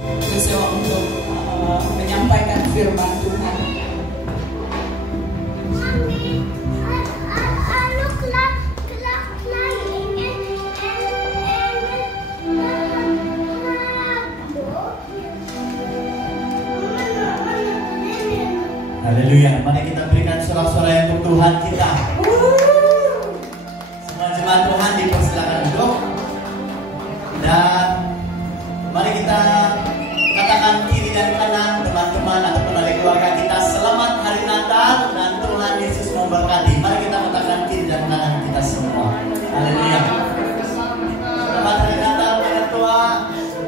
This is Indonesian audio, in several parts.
Bisa untuk menyampaikan firman Tuhan. Haleluya. Mari kita berikan sorak-sorai untuk Tuhan kita. Semua jemaat Tuhan dipersilakan duduk. Dan mari kita katakan kiri dan kanan teman-teman ataupun dari keluarga kita, selamat hari Natal dan Tuhan Yesus memberkati. Mari kita katakan kiri dan kanan kita semua. Haleluya. Selamat hari Natal para tua,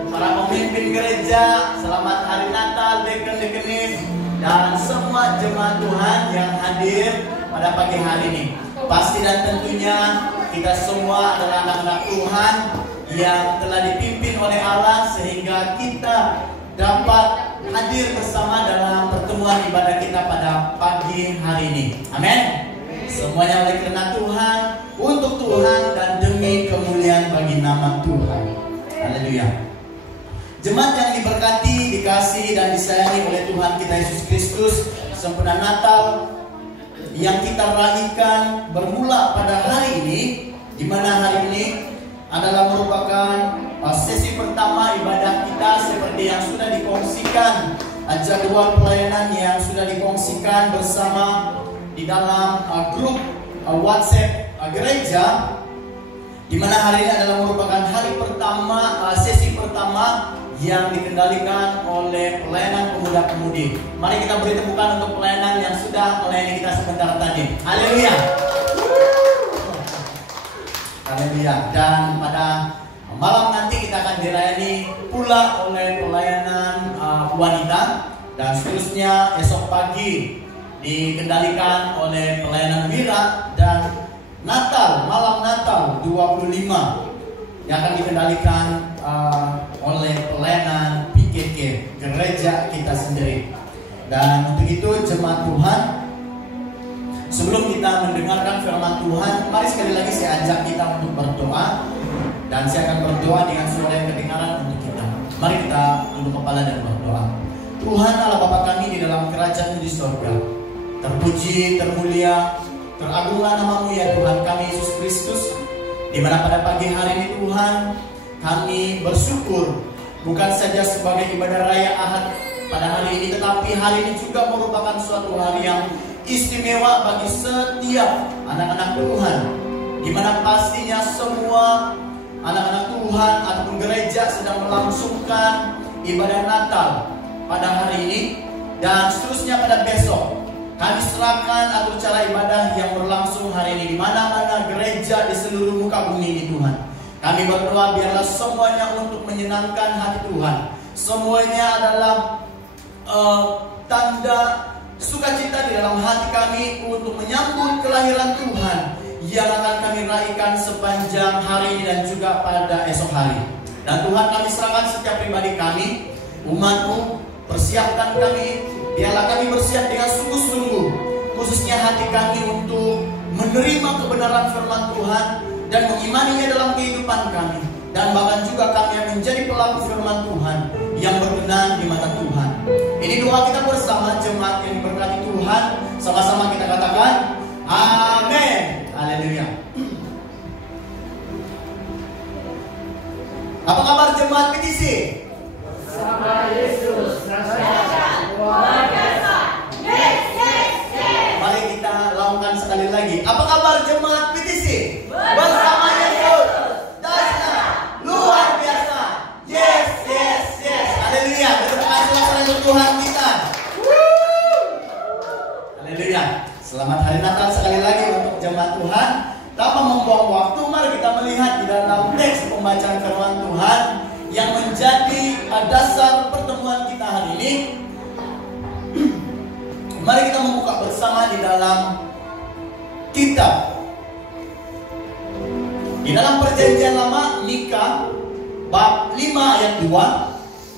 para pemimpin gereja. Selamat hari Natal deacon-deaconess dan semua jemaat Tuhan yang hadir pada pagi hari ini. Pasti dan tentunya kita semua adalah anak-anak Tuhan yang telah dipimpin oleh Allah sehingga kita dapat hadir bersama dalam pertemuan ibadah kita pada pagi hari ini. Amin. Semuanya oleh karena Tuhan, untuk Tuhan, dan demi kemuliaan bagi nama Tuhan. Haleluya. Jemaat yang diberkati, dikasihi dan disayangi oleh Tuhan kita Yesus Kristus, sempurna Natal yang kita raihkan bermula pada hari ini, di mana hari ini adalah merupakan sesi pertama ibadah kita seperti yang sudah dikongsikan, jadwal pelayanan yang sudah dikongsikan bersama di dalam grup WhatsApp gereja, di mana hari ini adalah merupakan hari pertama, sesi pertama yang dikendalikan oleh pelayanan pemuda-pemudi. Mari kita beri tepukan untuk pelayanan yang sudah melayani kita sebentar tadi. Haleluya. Haleluya. Dan pada malam nanti kita akan dilayani pula oleh pelayanan wanita, dan seterusnya esok pagi dikendalikan oleh pelayanan wira, dan Natal, malam Natal 25 yang akan dikendalikan oleh pelayanan PKK gereja kita sendiri. Dan untuk itu jemaat Tuhan, sebelum kita mendengarkan firman Tuhan, mari sekali lagi saya ajak kita untuk berdoa. Dan saya akan berdoa dengan suara yang kedengaran untuk kita. Mari kita tunduk kepala dan berdoa. Tuhan Allah Bapa kami di dalam kerajaan di surga, terpuji, termulia, teragunglah nama-Mu ya Tuhan kami Yesus Kristus. Di mana pada pagi hari ini Tuhan, kami bersyukur bukan saja sebagai ibadah raya Ahad pada hari ini, tetapi hari ini juga merupakan suatu hari yang istimewa bagi setiap anak-anak Tuhan, di mana pastinya semua anak-anak Tuhan ataupun gereja sedang melangsungkan ibadah Natal pada hari ini dan seterusnya pada besok. Kami serahkan atur cara ibadah yang berlangsung hari ini di mana-mana gereja di seluruh muka bumi ini Tuhan. Kami berdoa biarlah semuanya untuk menyenangkan hati Tuhan. Semuanya adalah tanda sukacita di dalam hati kami untuk menyambut kelahiran Tuhan yang akan kami raihkan sepanjang hari ini dan juga pada esok hari. Dan Tuhan, kami serahkan setiap pribadi kami, umat-Mu, persiapkan kami, biarlah kami bersiap dengan sungguh-sungguh, khususnya hati kami untuk menerima kebenaran firman Tuhan dan mengimaninya dalam kehidupan kami, dan bahkan juga kami yang menjadi pelaku firman Tuhan yang berkenan di mata Tuhan. Ini doa kita bersama jemaat yang diberkati Tuhan. Sama-sama kita katakan amin. Haleluya. Apa kabar jemaat PTC? Sama Yesus, luar biasa. Yes, yes, yes. Mari kita lakukan sekali lagi. Apa kabar jemaat PTC? Bersama Yesus, dahsyat, luar biasa. Yes, yes, yes. Haleluya. Terima kasih untuk Tuhan kita. Haleluya. Selamat hari Natal sekali lagi untuk jemaat Tuhan. Tanpa membuang waktu, mari kita melihat di dalam teks pembacaan firman Tuhan yang menjadi dasar pertemuan kita hari ini. Mari kita membuka bersama di dalam kitab, di dalam perjanjian lama Mika bab 5 ayat 2.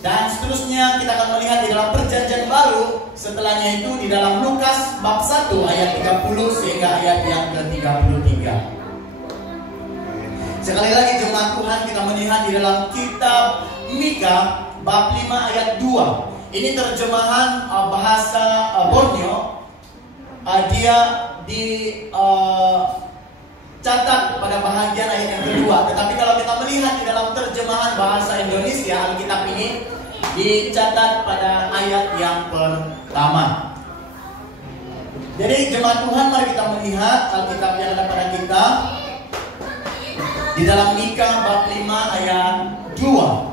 Dan seterusnya kita akan melihat di dalam perjanjian baru. Setelahnya itu di dalam Lukas bab 1 ayat 30 sehingga ayat yang ke-33. Sekali lagi jemaat Tuhan, kita melihat di dalam kitab Mika bab 5 ayat 2. Ini terjemahan bahasa Borneo. Dia dicatat pada bahagian ayat yang kedua. Tetapi kalau kita melihat di dalam terjemahan bahasa Indonesia, Alkitab ini dicatat pada ayat yang pertama. Jadi jemaat Tuhan, mari kita melihat Alkitab yang ada pada kita di dalam Mika bab 5 ayat 2.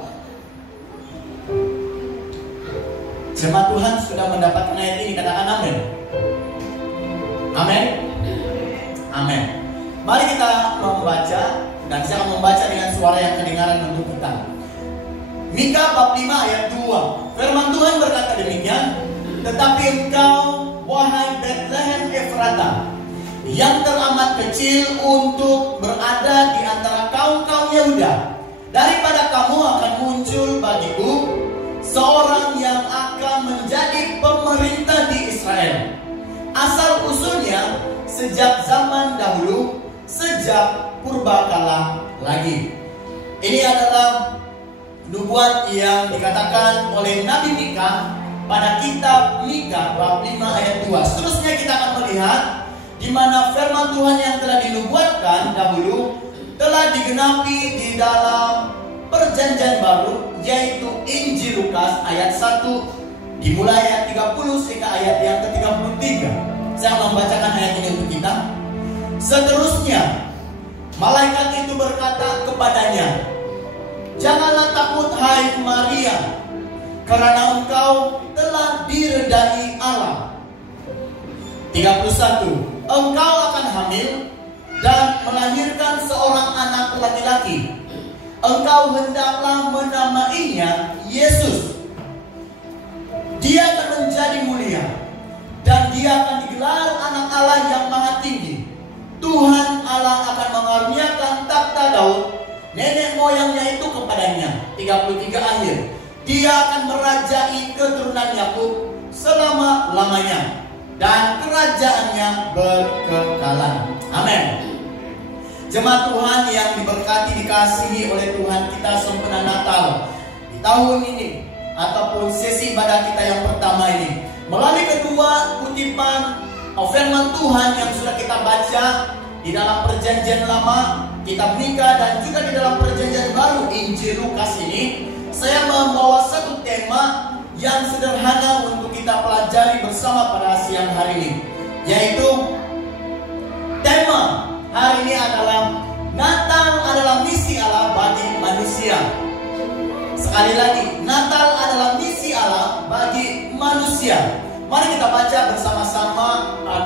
Jemaat Tuhan sudah mendapatkan ayat ini, katakan amin. Amin. Amin. Mari kita membaca, dan saya akan membaca dengan suara yang kedengaran untuk kita. Mika bab 5 ayat 2. Firman Tuhan berkata demikian, tetapi engkau, wahai Bethlehem Efrata, yang teramat kecil untuk berada di antara kaum-kaum Yehuda, daripada kamu akan muncul bagiku seorang yang akan menjadi pemerintah di Israel. Asal usulnya sejak zaman dahulu, sejak purbakala lagi. Ini adalah nubuat yang dikatakan oleh Nabi Mika pada kitab Mika bab 5 ayat 2. Seterusnya kita akan melihat di mana firman Tuhan yang telah dinubuatkan dahulu telah digenapi di dalam perjanjian baru, yaitu Injil Lukas ayat 1 dimulai ayat 30 hingga ayat yang ke-33. Saya membacakan ayat ini untuk kita. Seterusnya malaikat itu berkata kepadanya, janganlah takut hai Maria, karena engkau telah diredai Allah. 31. Engkau akan hamil dan melahirkan seorang anak laki-laki. Engkau hendaklah menamainya Yesus. Dia akan menjadi mulia, dan dia akan digelar anak Allah yang maha tinggi. Tuhan Allah akan mengaruniakan takhta Daud nenek moyangnya itu kepadanya. 33 akhir. Dia akan merajai keturunan Yakub selama-lamanya, dan kerajaannya berkekalan. Amin. Jemaat Tuhan yang diberkati, dikasihi oleh Tuhan, kita sempena Natal di tahun ini ataupun sesi ibadah kita yang pertama ini, melalui kedua kutipan firman Tuhan yang sudah kita baca di dalam perjanjian lama, kitab Mika, dan juga di dalam perjanjian baru Injil Lukas ini, saya membawa satu tema yang sederhana untuk kita pelajari bersama pada siang hari ini, yaitu tema hari ini adalah Natal adalah misi Allah bagi manusia. Sekali lagi, Natal adalah misi Allah bagi manusia. Mari kita baca bersama-sama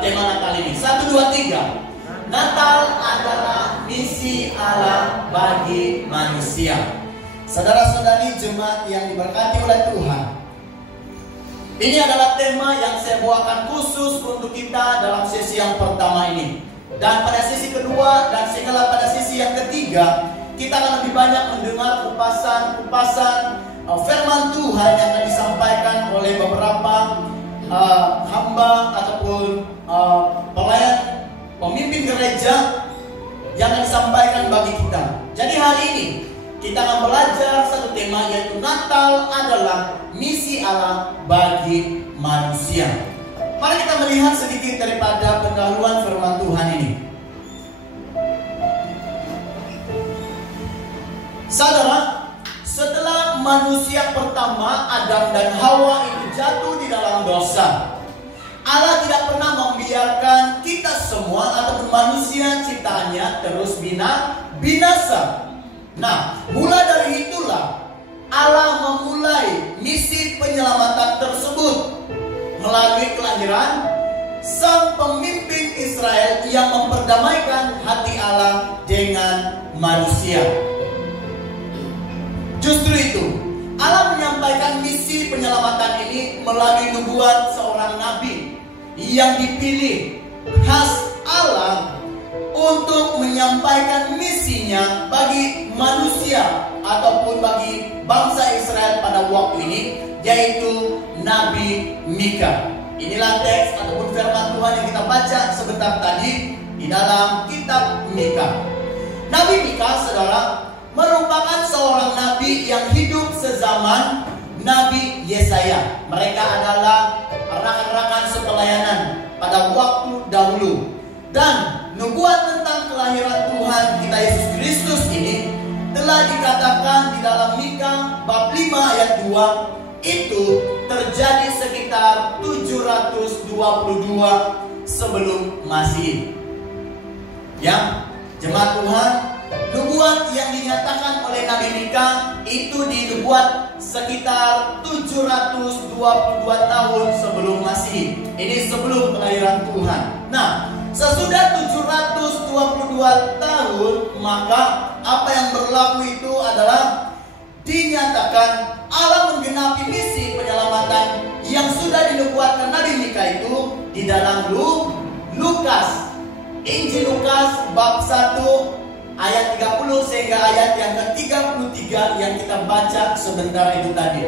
tema Natal ini. 1, 2, 3. Natal adalah misi Allah bagi manusia. Saudara-saudari jemaat yang diberkati oleh Tuhan, ini adalah tema yang saya bawakan khusus untuk kita dalam sesi yang pertama ini. Dan pada sesi kedua dan sehingga pada sesi yang ketiga, kita akan lebih banyak mendengar kupasan firman Tuhan yang akan disampaikan oleh beberapa hamba ataupun pelayan pemimpin gereja yang akan disampaikan bagi kita. Jadi hari ini kita akan belajar satu tema, yaitu Natal adalah misi Allah bagi manusia. Mari kita melihat sedikit daripada pendahuluan firman Tuhan ini. Saudara, setelah manusia pertama Adam dan Hawa itu jatuh di dalam dosa, Allah tidak pernah membiarkan kita semua ataupun manusia ciptaannya terus binasa. Nah, mulai dari itulah Allah memulai misi penyelamatan tersebut melalui kelahiran sang pemimpin Israel yang memperdamaikan hati Allah dengan manusia. Justru itu, Allah menyampaikan misi penyelamatan ini melalui nubuat seorang nabi yang dipilih khas Allah untuk menyampaikan misinya bagi manusia ataupun bagi bangsa Israel pada waktu ini, yaitu Nabi Mika. Inilah teks ataupun firman Tuhan yang kita baca sebentar tadi di dalam kitab Mika. Nabi Mika, saudara, merupakan seorang nabi yang hidup sezaman Maria. Mereka adalah rekan-rekan sepelayanan pada waktu dahulu. Dan nubuat tentang kelahiran Tuhan kita Yesus Kristus ini telah dikatakan di dalam Mika bab 5 ayat 2, itu terjadi sekitar 722 sebelum Masehi. Ya, jemaat Tuhan, nubuat yang dinyatakan oleh Nabi Mika itu dinubuat sekitar 722 tahun sebelum Masehi. Ini sebelum kelahiran Tuhan. Nah, sesudah 722 tahun, maka apa yang berlaku itu adalah dinyatakan Allah menggenapi misi penyelamatan yang sudah dinubuatkan Nabi Mika itu di dalam Lukas. Injil Lukas bab 1 ayat 30 sehingga ayat yang ke-33 yang kita baca sebentar itu tadi.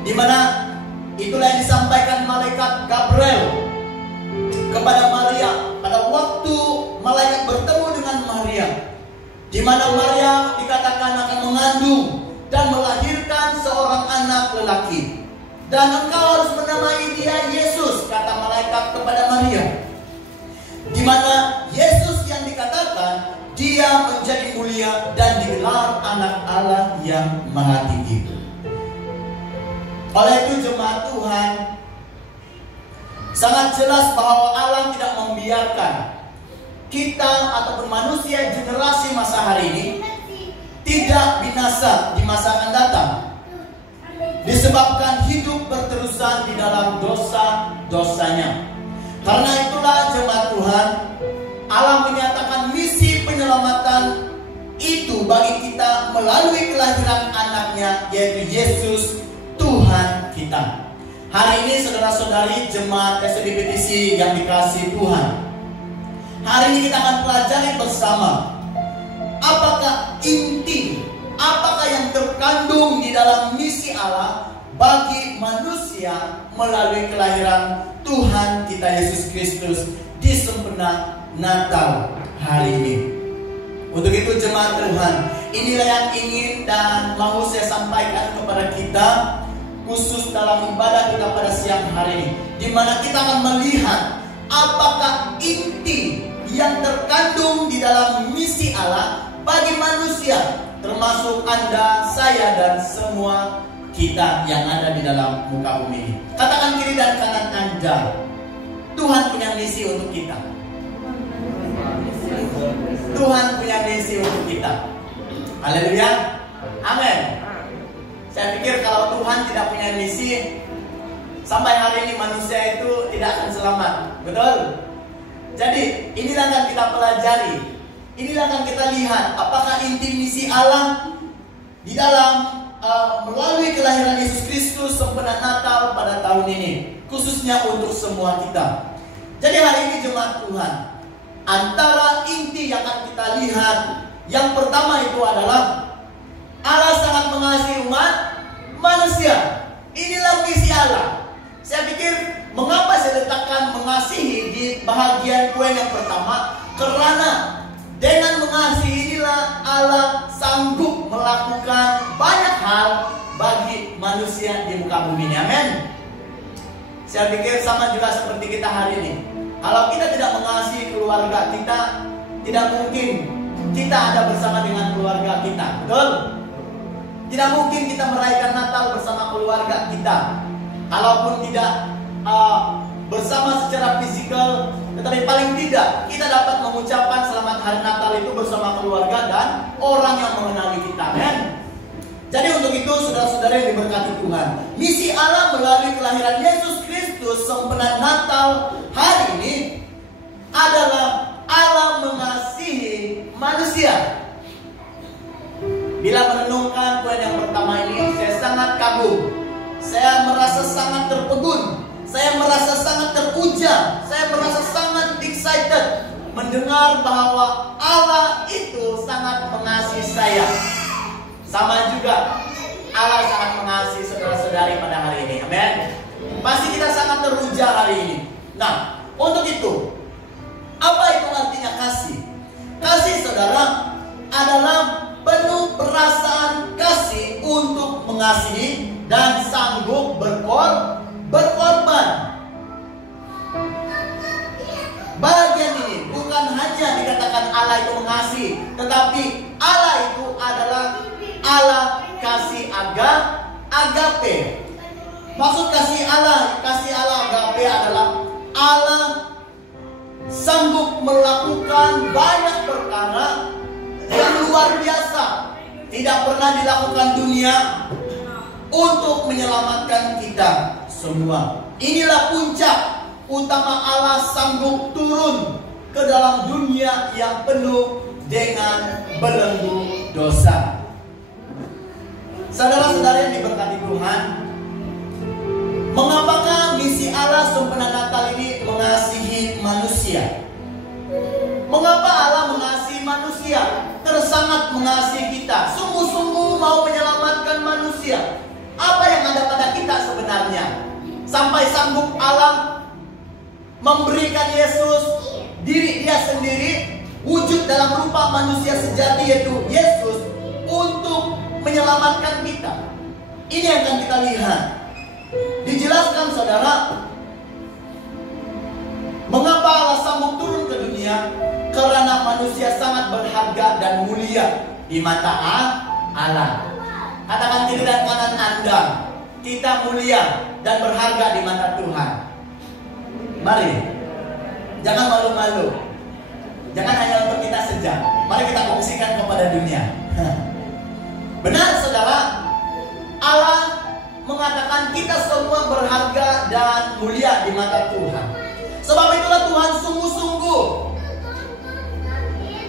Di mana itulah yang disampaikan malaikat Gabriel kepada Maria pada waktu malaikat bertemu dengan Maria, di mana Maria dikatakan akan mengandung dan melahirkan seorang anak lelaki, dan engkau harus menamai dia Yesus, kata malaikat kepada Maria. Di mana Yesus yang dikatakan dia menjadi mulia dan digelar anak Allah yang Maha Tinggi. Oleh itu jemaat Tuhan, sangat jelas bahwa Allah tidak membiarkan kita ataupun manusia generasi masa hari ini tidak binasa di masa akan datang, disebabkan hidup berterusan di dalam dosa-dosanya. Karena itulah jemaat Tuhan, Allah menyatakan misi penyelamatan itu bagi kita melalui kelahiran anaknya, yaitu Yesus Tuhan kita. Hari ini saudara-saudari jemaat SDBTC yang dikasihi Tuhan, hari ini kita akan pelajari bersama apakah inti, apakah yang terkandung di dalam misi Allah bagi manusia melalui kelahiran Tuhan kita Yesus Kristus di sempena Natal hari ini. Untuk itu jemaat Tuhan, inilah yang ingin dan mau saya sampaikan kepada kita, khusus dalam ibadah kita pada siang hari ini, di mana kita akan melihat apakah inti yang terkandung di dalam misi Allah bagi manusia, termasuk Anda, saya, dan semua kita yang ada di dalam muka bumi ini. Katakan kiri dan kanan Anda, Tuhan punya misi untuk kita. Tuhan punya misi untuk kita. Haleluya. Amin. Saya pikir kalau Tuhan tidak punya misi, sampai hari ini manusia itu tidak akan selamat. Betul? Jadi inilah yang kita pelajari, inilah yang kita lihat apakah inti misi Allah di dalam melalui kelahiran Yesus Kristus sempena Natal pada tahun ini, khususnya untuk semua kita. Jadi hari ini jemaat Tuhan, antara inti yang akan kita lihat, yang pertama itu adalah Allah sangat mengasihi umat manusia. Inilah misi Allah. Saya pikir mengapa saya letakkan mengasihi di bahagian poin yang pertama, karena dengan mengasihi inilah Allah sanggup melakukan banyak hal bagi manusia di muka bumi ini. Amin. Saya pikir sama juga seperti kita hari ini. Kalau kita tidak mengasihi keluarga kita, tidak mungkin kita ada bersama dengan keluarga kita. Betul? Tidak mungkin kita merayakan Natal bersama keluarga kita. Kalaupun tidak bersama secara fisikal, tetapi paling tidak kita dapat mengucapkan selamat hari Natal itu bersama keluarga dan orang yang mengenali kita, kan? Jadi untuk itu saudara-saudara yang diberkati Tuhan, misi Allah melalui kelahiran Yesus Kristus sempena Natal hari ini adalah Allah mengasihi manusia. Bila merenungkan poin yang pertama ini, saya sangat kagum, saya merasa sangat terpegun, saya merasa sangat terpuja, saya merasa sangat excited mendengar bahwa Allah itu sangat mengasihi saya. Sama juga Allah sangat mengasihi saudara-saudari pada hari ini. Amin. Pasti kita sangat teruja hari ini. Nah, untuk itu, apa itu artinya kasih? Kasih saudara adalah penuh perasaan kasih untuk mengasihi dan sanggup berkorban. Bagian ini bukan hanya dikatakan Allah itu mengasihi, tetapi Allah itu adalah Allah kasih agape. Maksud kasih Allah agape adalah Allah sanggup melakukan banyak perkara yang luar biasa, tidak pernah dilakukan dunia untuk menyelamatkan kita semua. Inilah puncak utama Allah sanggup turun ke dalam dunia yang penuh dengan belenggu dosa. Saudara-saudara yang diberkati Tuhan, mengapakah misi Allah sempena Natal ini mengasihi manusia? Mengapa Allah mengasihi manusia? Tersangat mengasihi kita, sungguh-sungguh mau menyelamatkan manusia. Apa yang ada pada kita sebenarnya? Sampai sanggup Allah memberikan Yesus, diri dia sendiri, wujud dalam rupa manusia sejati yaitu Yesus, untuk menyelamatkan kita. Ini yang akan kita lihat. Dijelaskan saudara, mengapa Allah sanggup turun ke dunia? Karena manusia sangat berharga dan mulia di mata Allah. Katakan kiri dan kanan Anda, kita mulia dan berharga di mata Tuhan. Mari, jangan malu-malu. Jangan hanya untuk kita saja. Mari kita fungsikan kepada dunia. Benar saudara, Allah mengatakan kita semua berharga dan mulia di mata Tuhan. Sebab itulah Tuhan sungguh-sungguh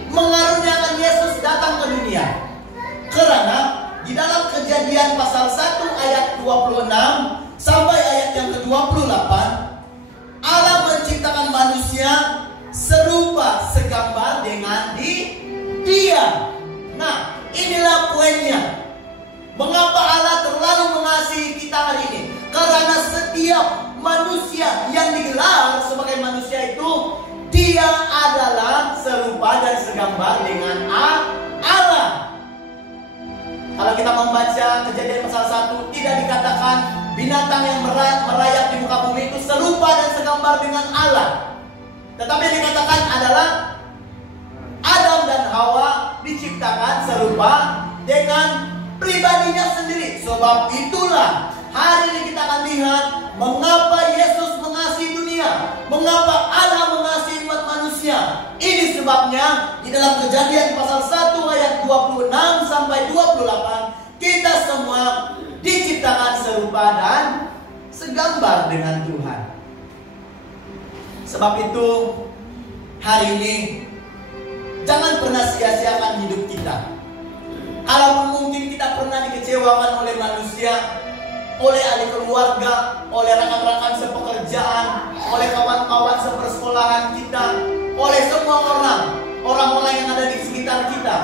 mengaruniakan Yesus datang ke dunia. Karena di dalam Kejadian pasal 1 ayat 26 sampai ayat yang ke-28, Allah menciptakan manusia serupa segambar dengan Dia. Nah, inilah poinnya. Mengapa Allah terlalu mengasihi kita hari ini? Karena setiap manusia yang digelar sebagai manusia itu, dia adalah serupa dan segambar dengan Allah. Kalau kita membaca Kejadian pasal 1, tidak dikatakan binatang yang merayap di muka bumi itu serupa dan segambar dengan Allah. Tetapi dikatakan adalah Adam dan Hawa diciptakan serupa dengan pribadinya sendiri. Sebab itulah hari ini kita akan lihat mengapa Yesus mengasihi dunia, mengapa Allah mengasihi umat manusia. Ini sebabnya di dalam Kejadian pasal 1 ayat 26 sampai 28, kita semua diciptakan serupa dan segambar dengan Tuhan. Sebab itu hari ini jangan pernah sia-siakan hidup kita. Kalaupun mungkin kita pernah dikecewakan oleh manusia, oleh ahli keluarga, oleh rekan-rekan sepekerjaan, oleh kawan-kawan sepersekolahan kita, oleh semua orang-orang yang ada di sekitar kita.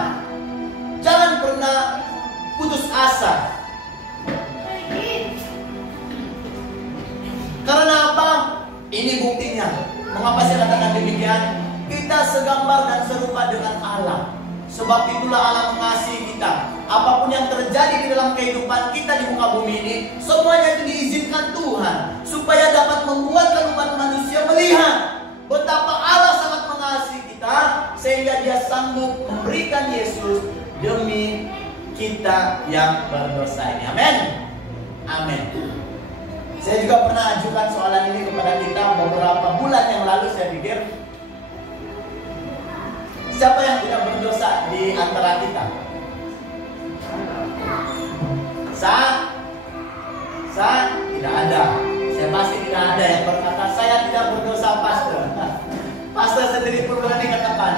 Jangan pernah putus asa. Karena apa? Ini buktinya. Mengapa saya katakan demikian? Kita segambar dan serupa dengan Allah. Sebab itulah Allah mengasihi kita. Apapun yang terjadi di dalam kehidupan kita di muka bumi ini, semuanya itu diizinkan Tuhan, supaya dapat membuatkan umat manusia melihat betapa Allah sangat mengasihi kita, sehingga Dia sanggup memberikan Yesus demi kita yang berdosa ini. Amin. Amin. Saya juga pernah ajukan soalan ini kepada kita beberapa bulan yang lalu. Saya pikir, siapa yang tidak berdosa di antara kita? Saya tidak ada. Saya pasti tidak ada yang berkata saya tidak berdosa, pastor. Pastor sendiri pun berani katakan,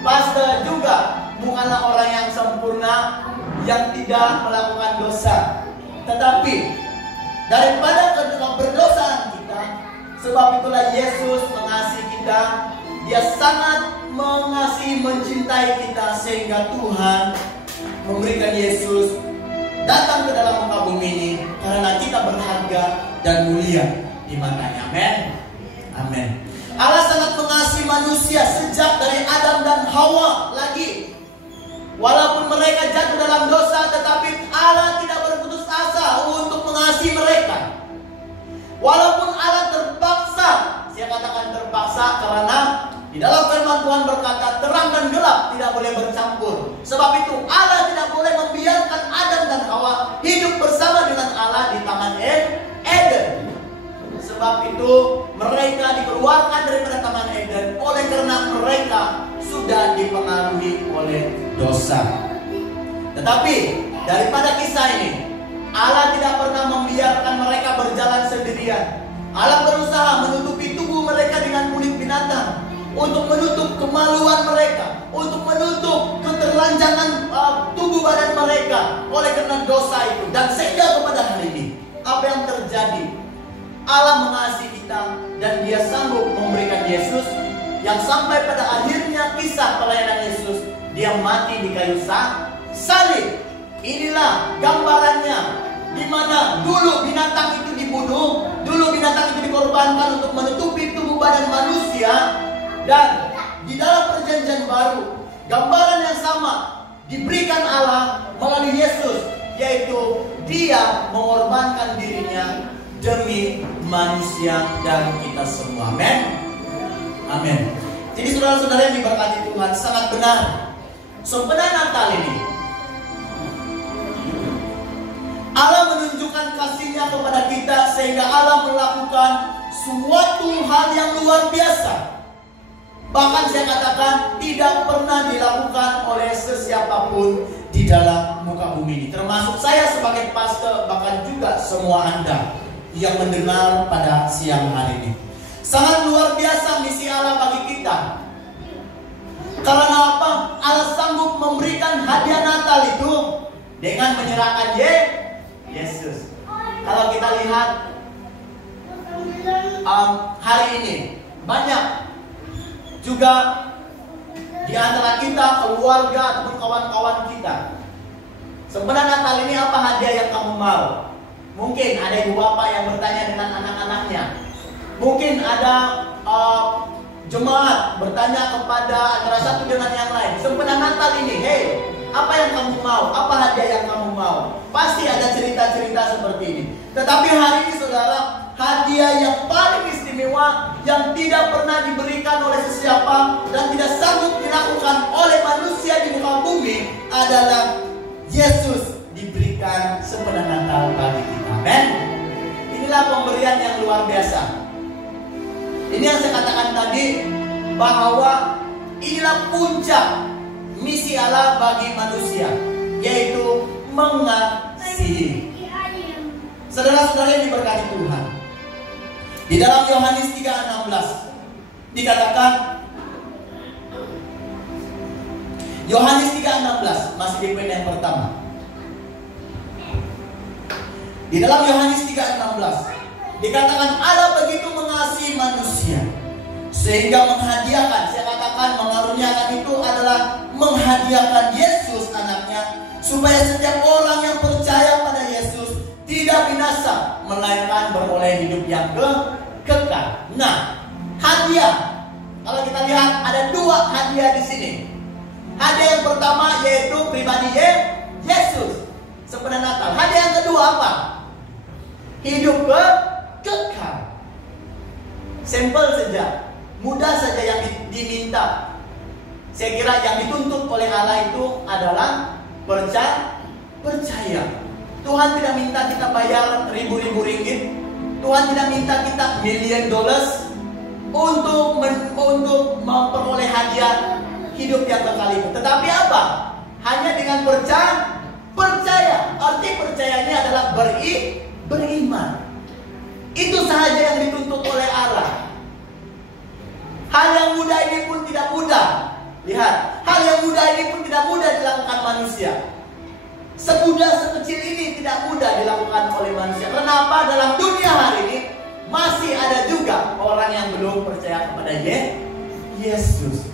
pastor juga bukanlah orang yang sempurna, yang tidak melakukan dosa. Tetapi daripada berdosaan kita, sebab itulah Yesus mengasihi kita. Dia sangat mengasihi, mencintai kita, sehingga Tuhan memberikan Yesus datang ke dalam muka bumi ini, karena kita berharga dan mulia di matanya. Amin. Amin. Allah sangat mengasihi manusia sejak dari Adam dan Hawa lagi. Walaupun mereka jatuh dalam dosa, tetapi Allah tidak berputus kuasa untuk mengasihi mereka. Walaupun Allah terpaksa, saya katakan terpaksa karena di dalam firman Tuhan berkata terang dan gelap tidak boleh bercampur. Sebab itu Allah tidak boleh membiarkan Adam dan Hawa hidup bersama dengan Allah di Taman Eden. Sebab itu mereka dikeluarkan daripada Taman Eden oleh karena mereka sudah dipengaruhi oleh dosa. Tetapi daripada kisah ini, Allah tidak pernah membiarkan mereka berjalan sendirian. Allah berusaha menutupi tubuh mereka dengan kulit binatang, untuk menutup kemaluan mereka, untuk menutup keterlanjangan tubuh badan mereka oleh karena dosa itu. Dan sehingga kepada hari ini, apa yang terjadi? Allah mengasihi kita dan Dia sanggup memberikan Yesus, yang sampai pada akhirnya kisah pelayanan Yesus, Dia mati di kayu salib. Inilah gambarannya, di mana dulu binatang itu dibunuh, dulu binatang itu dikorbankan untuk menutupi tubuh badan manusia. Dan di dalam perjanjian baru, gambaran yang sama diberikan Allah melalui Yesus, yaitu Dia mengorbankan dirinya demi manusia dan kita semua. Amin. Amin. Jadi saudara-saudara yang diberkati Tuhan, sangat benar. Sebenarnya Natal ini Allah menunjukkan kasih-Nya kepada kita, sehingga Allah melakukan suatu hal yang luar biasa. Bahkan saya katakan tidak pernah dilakukan oleh sesiapapun di dalam muka bumi ini, termasuk saya sebagai pastor, bahkan juga semua Anda yang mendengar pada siang hari ini. Sangat luar biasa misi Allah bagi kita. Karena apa? Allah sanggup memberikan hadiah Natal itu dengan menyerahkan Yesus. Kalau kita lihat hari ini, banyak juga di antara kita, keluarga ataupun kawan-kawan kita, sebenarnya Natal ini apa hadiah yang kamu mau? Mungkin ada ibu bapak yang bertanya dengan anak-anaknya. Mungkin ada jemaat bertanya kepada antara satu dengan yang lain. Sebenarnya Natal ini, hey, apa yang kamu mau? Apa hadiah yang kamu mau? Pasti ada cerita-cerita seperti ini. Tetapi hari ini saudara, hadiah yang paling istimewa yang tidak pernah diberikan oleh sesiapa dan tidak sanggup dilakukan oleh manusia di muka bumi adalah Yesus diberikan sebenarnya Natal bagi kita. Amen. Inilah pemberian yang luar biasa. Ini yang saya katakan tadi, bahwa inilah puncak misi Allah bagi manusia, yaitu mengasihi. Saudara-saudara yang diberkati Tuhan, di dalam Yohanes 3:16 dikatakan, Yohanes 3:16 masih di poin yang pertama. Di dalam Yohanes 3:16 dikatakan Allah begitu mengasihi manusia sehingga menghadiahkan, saya katakan mengaruniakan itu adalah menghadiahkan Yesus anaknya, supaya setiap orang yang percaya pada Yesus tidak binasa, melainkan beroleh hidup yang kekal. Nah, hadiah, kalau kita lihat ada dua hadiah di sini. Hadiah yang pertama yaitu pribadi Yesus sebenarnya Natal. Hadiah yang kedua apa? Hidup kekal. Simple saja, mudah saja yang diminta. Saya kira yang dituntut oleh Allah itu adalah percaya. Tuhan tidak minta kita bayar ribu-ribu ringgit. Tuhan tidak minta kita $1 million untuk memperoleh hadiah hidup yang kekal itu. Tetapi apa? Hanya dengan percaya. Arti percaya ini adalah beriman. Itu saja yang dituntut oleh Allah. Hal yang mudah ini pun tidak mudah. Lihat, hal yang mudah ini pun tidak mudah dilakukan manusia. Semudah sekecil ini tidak mudah dilakukan oleh manusia. Kenapa? Dalam dunia hari ini masih ada juga orang yang belum percaya kepada Yesus.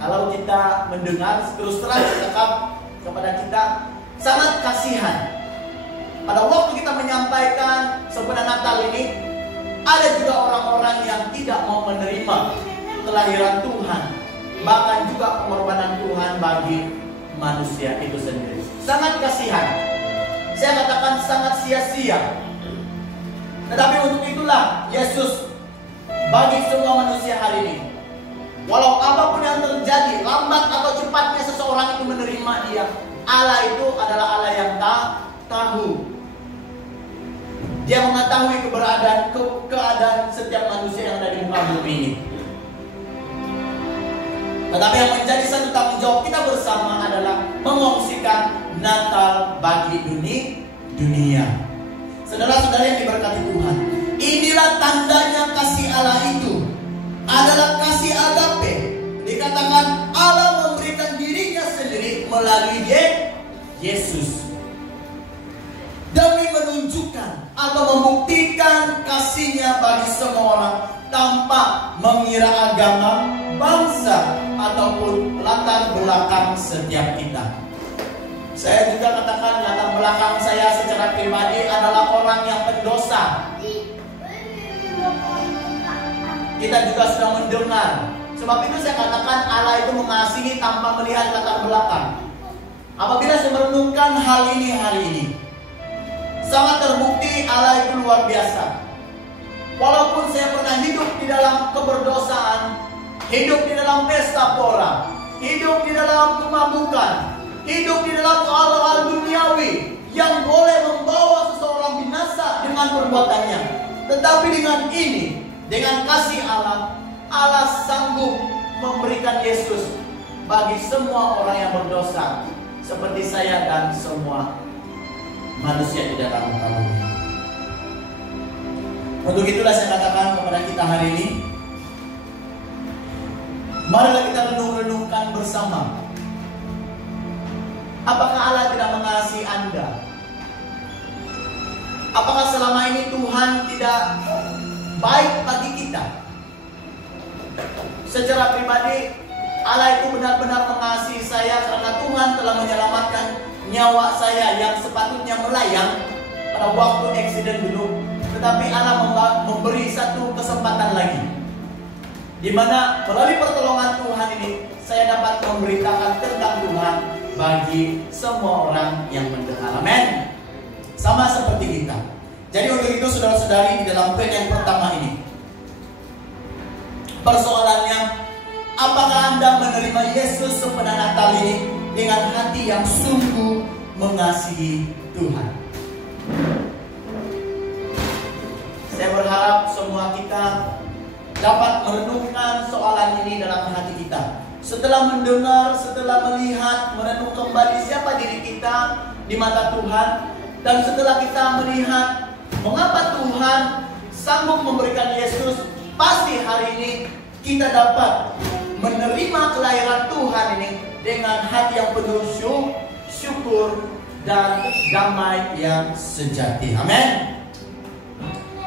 Kalau kita mendengar terus terang cakap kepada kita, sangat kasihan. Pada waktu kita menyampaikan sebenarnya Natal ini, ada juga orang-orang yang tidak mau menerima kelahiran Tuhan, bahkan juga pengorbanan Tuhan bagi manusia itu sendiri. Sangat kasihan. saya katakan sangat sia-sia. Tetapi untuk itulah Yesus bagi semua manusia hari ini. Walau apapun yang terjadi, lambat atau cepatnya seseorang itu menerima Dia, Allah itu adalah Allah yang tahu. Dia mengetahui keadaan setiap manusia yang ada di muka bumi ini. Tetapi yang menjadi satu tanggung jawab kita bersama adalah mengongsikan Natal bagi dunia. Saudara-saudara yang diberkati Tuhan, inilah tandanya kasih Allah itu adalah kasih agape. Dikatakan Allah memberikan dirinya sendiri melalui Yesus demi menunjukkan atau membuktikan kasihnya bagi semua orang tanpa mengira agama, bangsa ataupun latar belakang setiap kita. Saya juga katakan latar belakang saya secara pribadi adalah orang yang pendosa. Kita juga sudah mendengar. Sebab itu saya katakan Allah itu mengasihi tanpa melihat latar belakang. Apabila saya merenungkan hal ini hari ini, sangat terbukti Allah itu luar biasa. Walaupun saya pernah hidup di dalam keberdosaan, hidup di dalam pesta pora, hidup di dalam kemabukan, hidup di dalam hal-hal duniawi yang boleh membawa seseorang binasa dengan perbuatannya. Tetapi dengan ini, dengan kasih Allah, Allah sanggup memberikan Yesus bagi semua orang yang berdosa, seperti saya dan semua manusia di dalam muka bumi. Untuk itulah saya katakan kepada kita hari ini, marilah kita renung-renungkan bersama. Apakah Allah tidak mengasihi Anda? Apakah selama ini Tuhan tidak baik bagi kita? Secara pribadi, Allah itu benar-benar mengasihi saya karena Tuhan telah menyelamatkan nyawa saya yang sepatutnya melayang pada waktu eksiden dulu. Tetapi Allah memberi satu kesempatan lagi, di mana melalui pertolongan Tuhan ini saya dapat memberitakan tentang Tuhan bagi semua orang yang mendengar. Amin. Sama seperti kita. Jadi untuk itu saudara-saudari, di dalam poin yang pertama ini, persoalannya, apakah Anda menerima Yesus pada Natal ini dengan hati yang sungguh mengasihi Tuhan? Saya berharap semua kita dapat merenungkan soalan ini dalam hati kita. Setelah mendengar, setelah melihat, merenung kembali siapa diri kita di mata Tuhan, dan setelah kita melihat mengapa Tuhan sanggup memberikan Yesus, pasti hari ini kita dapat menerima kelahiran Tuhan ini dengan hati yang penuh syukur dan damai yang sejati. Amin.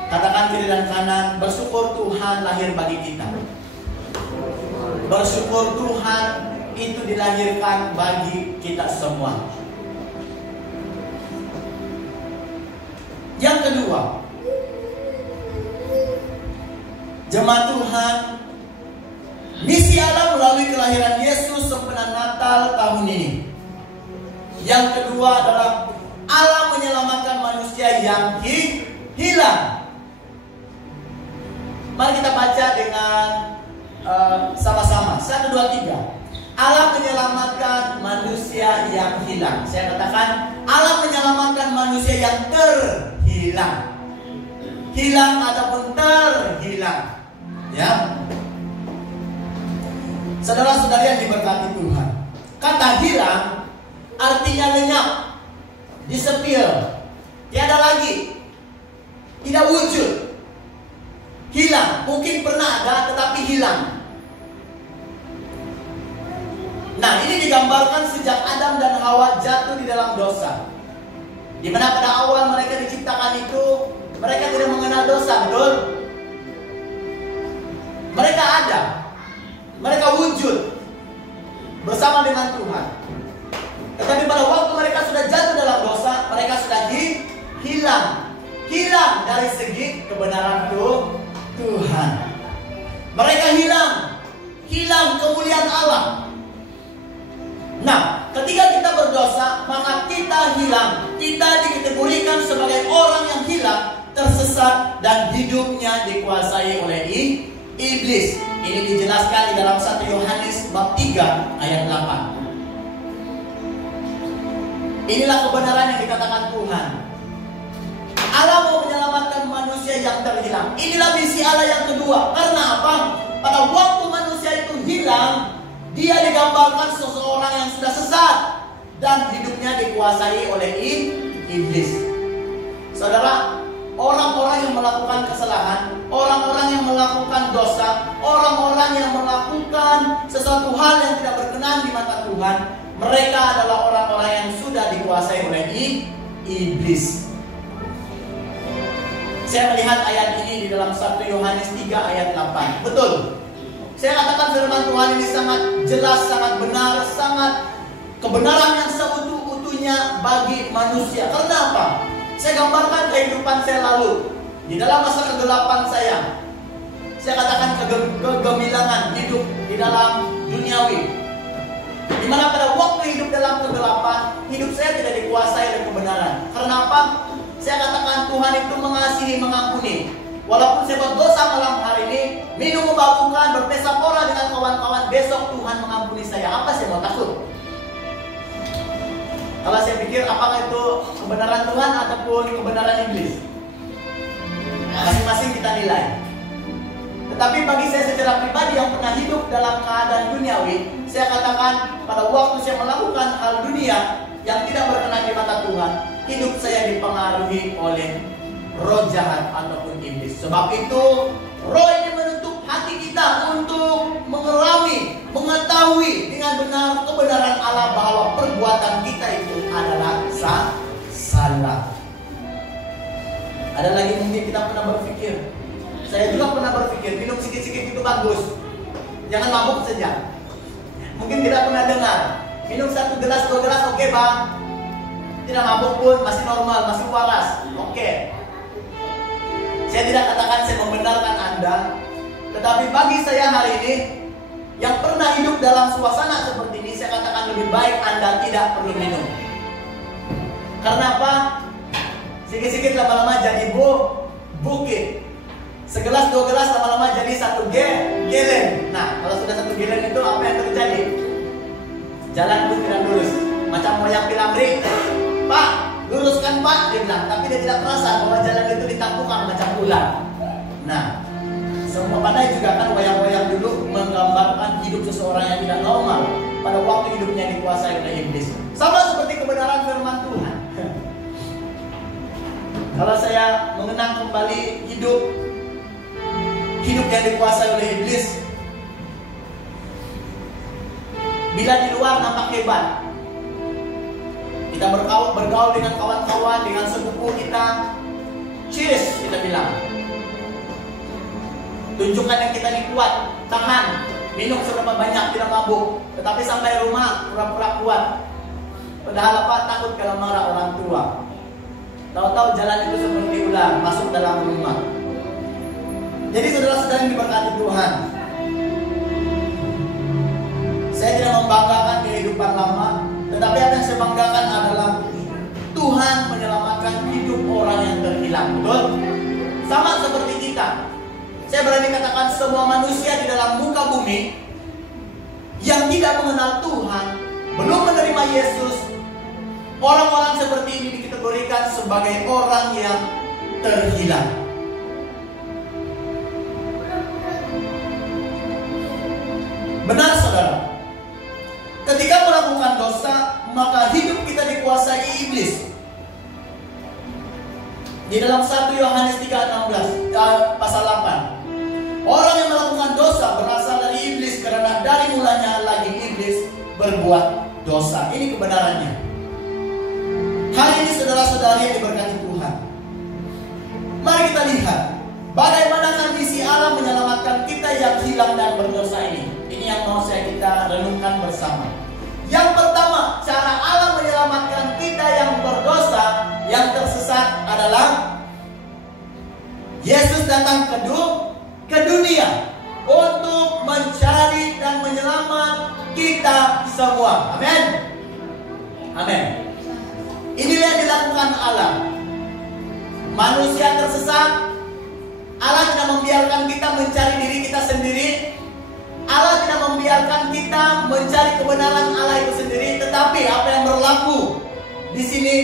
Katakan kiri dan kanan, bersyukur Tuhan lahir bagi kita. Bersyukur Tuhan itu dilahirkan bagi kita semua. Yang kedua, jemaat Tuhan, misi Allah melalui kelahiran Yesus sempena Natal tahun ini. Yang kedua adalah Allah menyelamatkan manusia yang hilang. Mari kita baca dengan sama-sama. 1, 2, 3. Allah menyelamatkan manusia yang hilang. Saya katakan Allah menyelamatkan manusia yang terhilang. Hilang ataupun terhilang. Ya. Saudara-saudari yang diberkati Tuhan, kata hilang artinya lenyap, disappear, tiada lagi, tidak wujud. Hilang, mungkin pernah ada tetapi hilang. Nah, ini digambarkan sejak Adam dan Hawa jatuh di dalam dosa, di mana pada awal mereka diciptakan itu mereka tidak mengenal dosa, betul? Mereka ada, mereka wujud bersama dengan Tuhan. Tetapi pada waktu mereka sudah jatuh dalam dosa, mereka sudah hilang dari segi kebenaran Tuhan. Mereka hilang kemuliaan Allah. Nah, ketika kita berdosa, maka kita hilang. Kita dikategorikan sebagai orang yang hilang, tersesat, dan hidupnya dikuasai oleh iblis. Ini dijelaskan di dalam 1 Yohanes bab 3 ayat 8. Inilah kebenaran yang dikatakan Tuhan. Allah mau menyelamatkan manusia yang terhilang. Inilah misi Allah yang kedua. Karena apa? Pada waktu manusia itu hilang, dia digambarkan seseorang yang sudah sesat dan hidupnya dikuasai oleh iblis. Saudara, orang-orang yang melakukan kesalahan, orang-orang yang melakukan dosa, orang-orang yang melakukan sesuatu hal yang tidak berkenan di mata Tuhan, mereka adalah orang-orang yang sudah dikuasai oleh iblis. Saya melihat ayat ini di dalam 1 Yohanes 3 ayat 8. Betul. Saya katakan firman Tuhan ini sangat jelas, sangat benar, sangat kebenaran yang seutuh-utuhnya bagi manusia. Karena apa? Saya gambarkan kehidupan saya lalu. Di dalam masa kegelapan saya katakan kegemilangan hidup di dalam duniawi. Di mana pada waktu hidup dalam kegelapan, hidup saya tidak dikuasai oleh kebenaran. Karena apa? Saya katakan Tuhan itu mengasihi, mengampuni. Walaupun saya berdosa malam hari ini, minum memabukkan, berpesta pora dengan kawan-kawan, besok Tuhan mengampuni saya. Apa saya mau takut? Kalau saya pikir apakah itu kebenaran Tuhan ataupun kebenaran iblis? Masing-masing kita nilai. Tetapi bagi saya secara pribadi yang pernah hidup dalam keadaan duniawi, saya katakan pada waktu saya melakukan hal dunia yang tidak berkenan di mata Tuhan, hidup saya dipengaruhi oleh roh jahat ataupun iblis. Sebab itu roh ini menutup hati kita untuk mengalami, mengetahui dengan benar kebenaran Allah bahwa perbuatan kita itu adalah salah. Ada lagi mungkin kita pernah berpikir, saya juga pernah berpikir minum sedikit-sedikit itu bagus, jangan mabuk saja. Mungkin tidak pernah dengar minum 1 gelas 2 gelas oke bang, tidak mabuk pun masih normal, masih waras, oke. Saya tidak katakan saya membenarkan Anda, tetapi bagi saya hari ini yang pernah hidup dalam suasana seperti ini, saya katakan lebih baik Anda tidak perlu minum. Karena apa? Sikit-sikit lama-lama jadi bukit. Segelas 2 gelas lama-lama jadi 1 gelen. Nah, kalau sudah 1 gelen itu apa yang terjadi? Jalan pun tidak lurus. Macam moyang pilamri. Pak, luruskan Pak, dia bilang. Tapi dia tidak merasa bahwa jalan itu ditampukan macam ular. Nah, semua pandai juga kan wayang-wayang dulu menggambarkan hidup seseorang yang tidak normal pada waktu hidupnya dikuasai oleh iblis. Sama seperti kebenaran firman Tuhan. Kalau saya mengenang kembali hidup yang dikuasai oleh iblis, bila di luar nampak hebat, kita bergaul dengan kawan-kawan, dengan sepupu kita, cheers kita bilang, tunjukkan yang kita ini kuat, tahan, minum seberapa banyak tidak mabuk, tetapi sampai rumah pura-pura kuat, padahal apa? Takut kalau marah orang tua. Tahu-tahu jalan itu seperti ular masuk dalam rumah. Jadi saudara-saudara yang diberkati Tuhan, saya tidak membanggakan kehidupan lama, tetapi apa yang saya banggakan adalah Tuhan menyelamatkan hidup orang yang terhilang. Betul? Sama seperti kita. Saya berani katakan semua manusia di dalam muka bumi yang tidak mengenal Tuhan, belum menerima Yesus, orang-orang seperti ini dikategorikan sebagai orang yang terhilang. Benar saudara, ketika melakukan dosa, maka hidup kita dikuasai iblis. Di dalam 1 Yohanes 3:16 pasal 8, orang yang melakukan dosa berasal dari iblis, karena dari mulanya lagi iblis berbuat dosa. Ini kebenarannya. Hari ini saudara-saudari yang diberkati Tuhan, mari kita lihat bagaimana misi Allah menyelamatkan kita yang hilang dan berdosa ini. Ini yang mau kita renungkan bersama. Yang pertama, cara Allah menyelamatkan kita yang berdosa, yang tersesat adalah Yesus datang ke dunia untuk mencari dan menyelamatkan kita semua. Amin. Amin. Inilah yang dilakukan Allah. Manusia tersesat, Allah tidak membiarkan kita mencari diri kita sendiri. Allah tidak membiarkan kita mencari kebenaran Allah itu sendiri, tetapi apa yang berlaku di sini,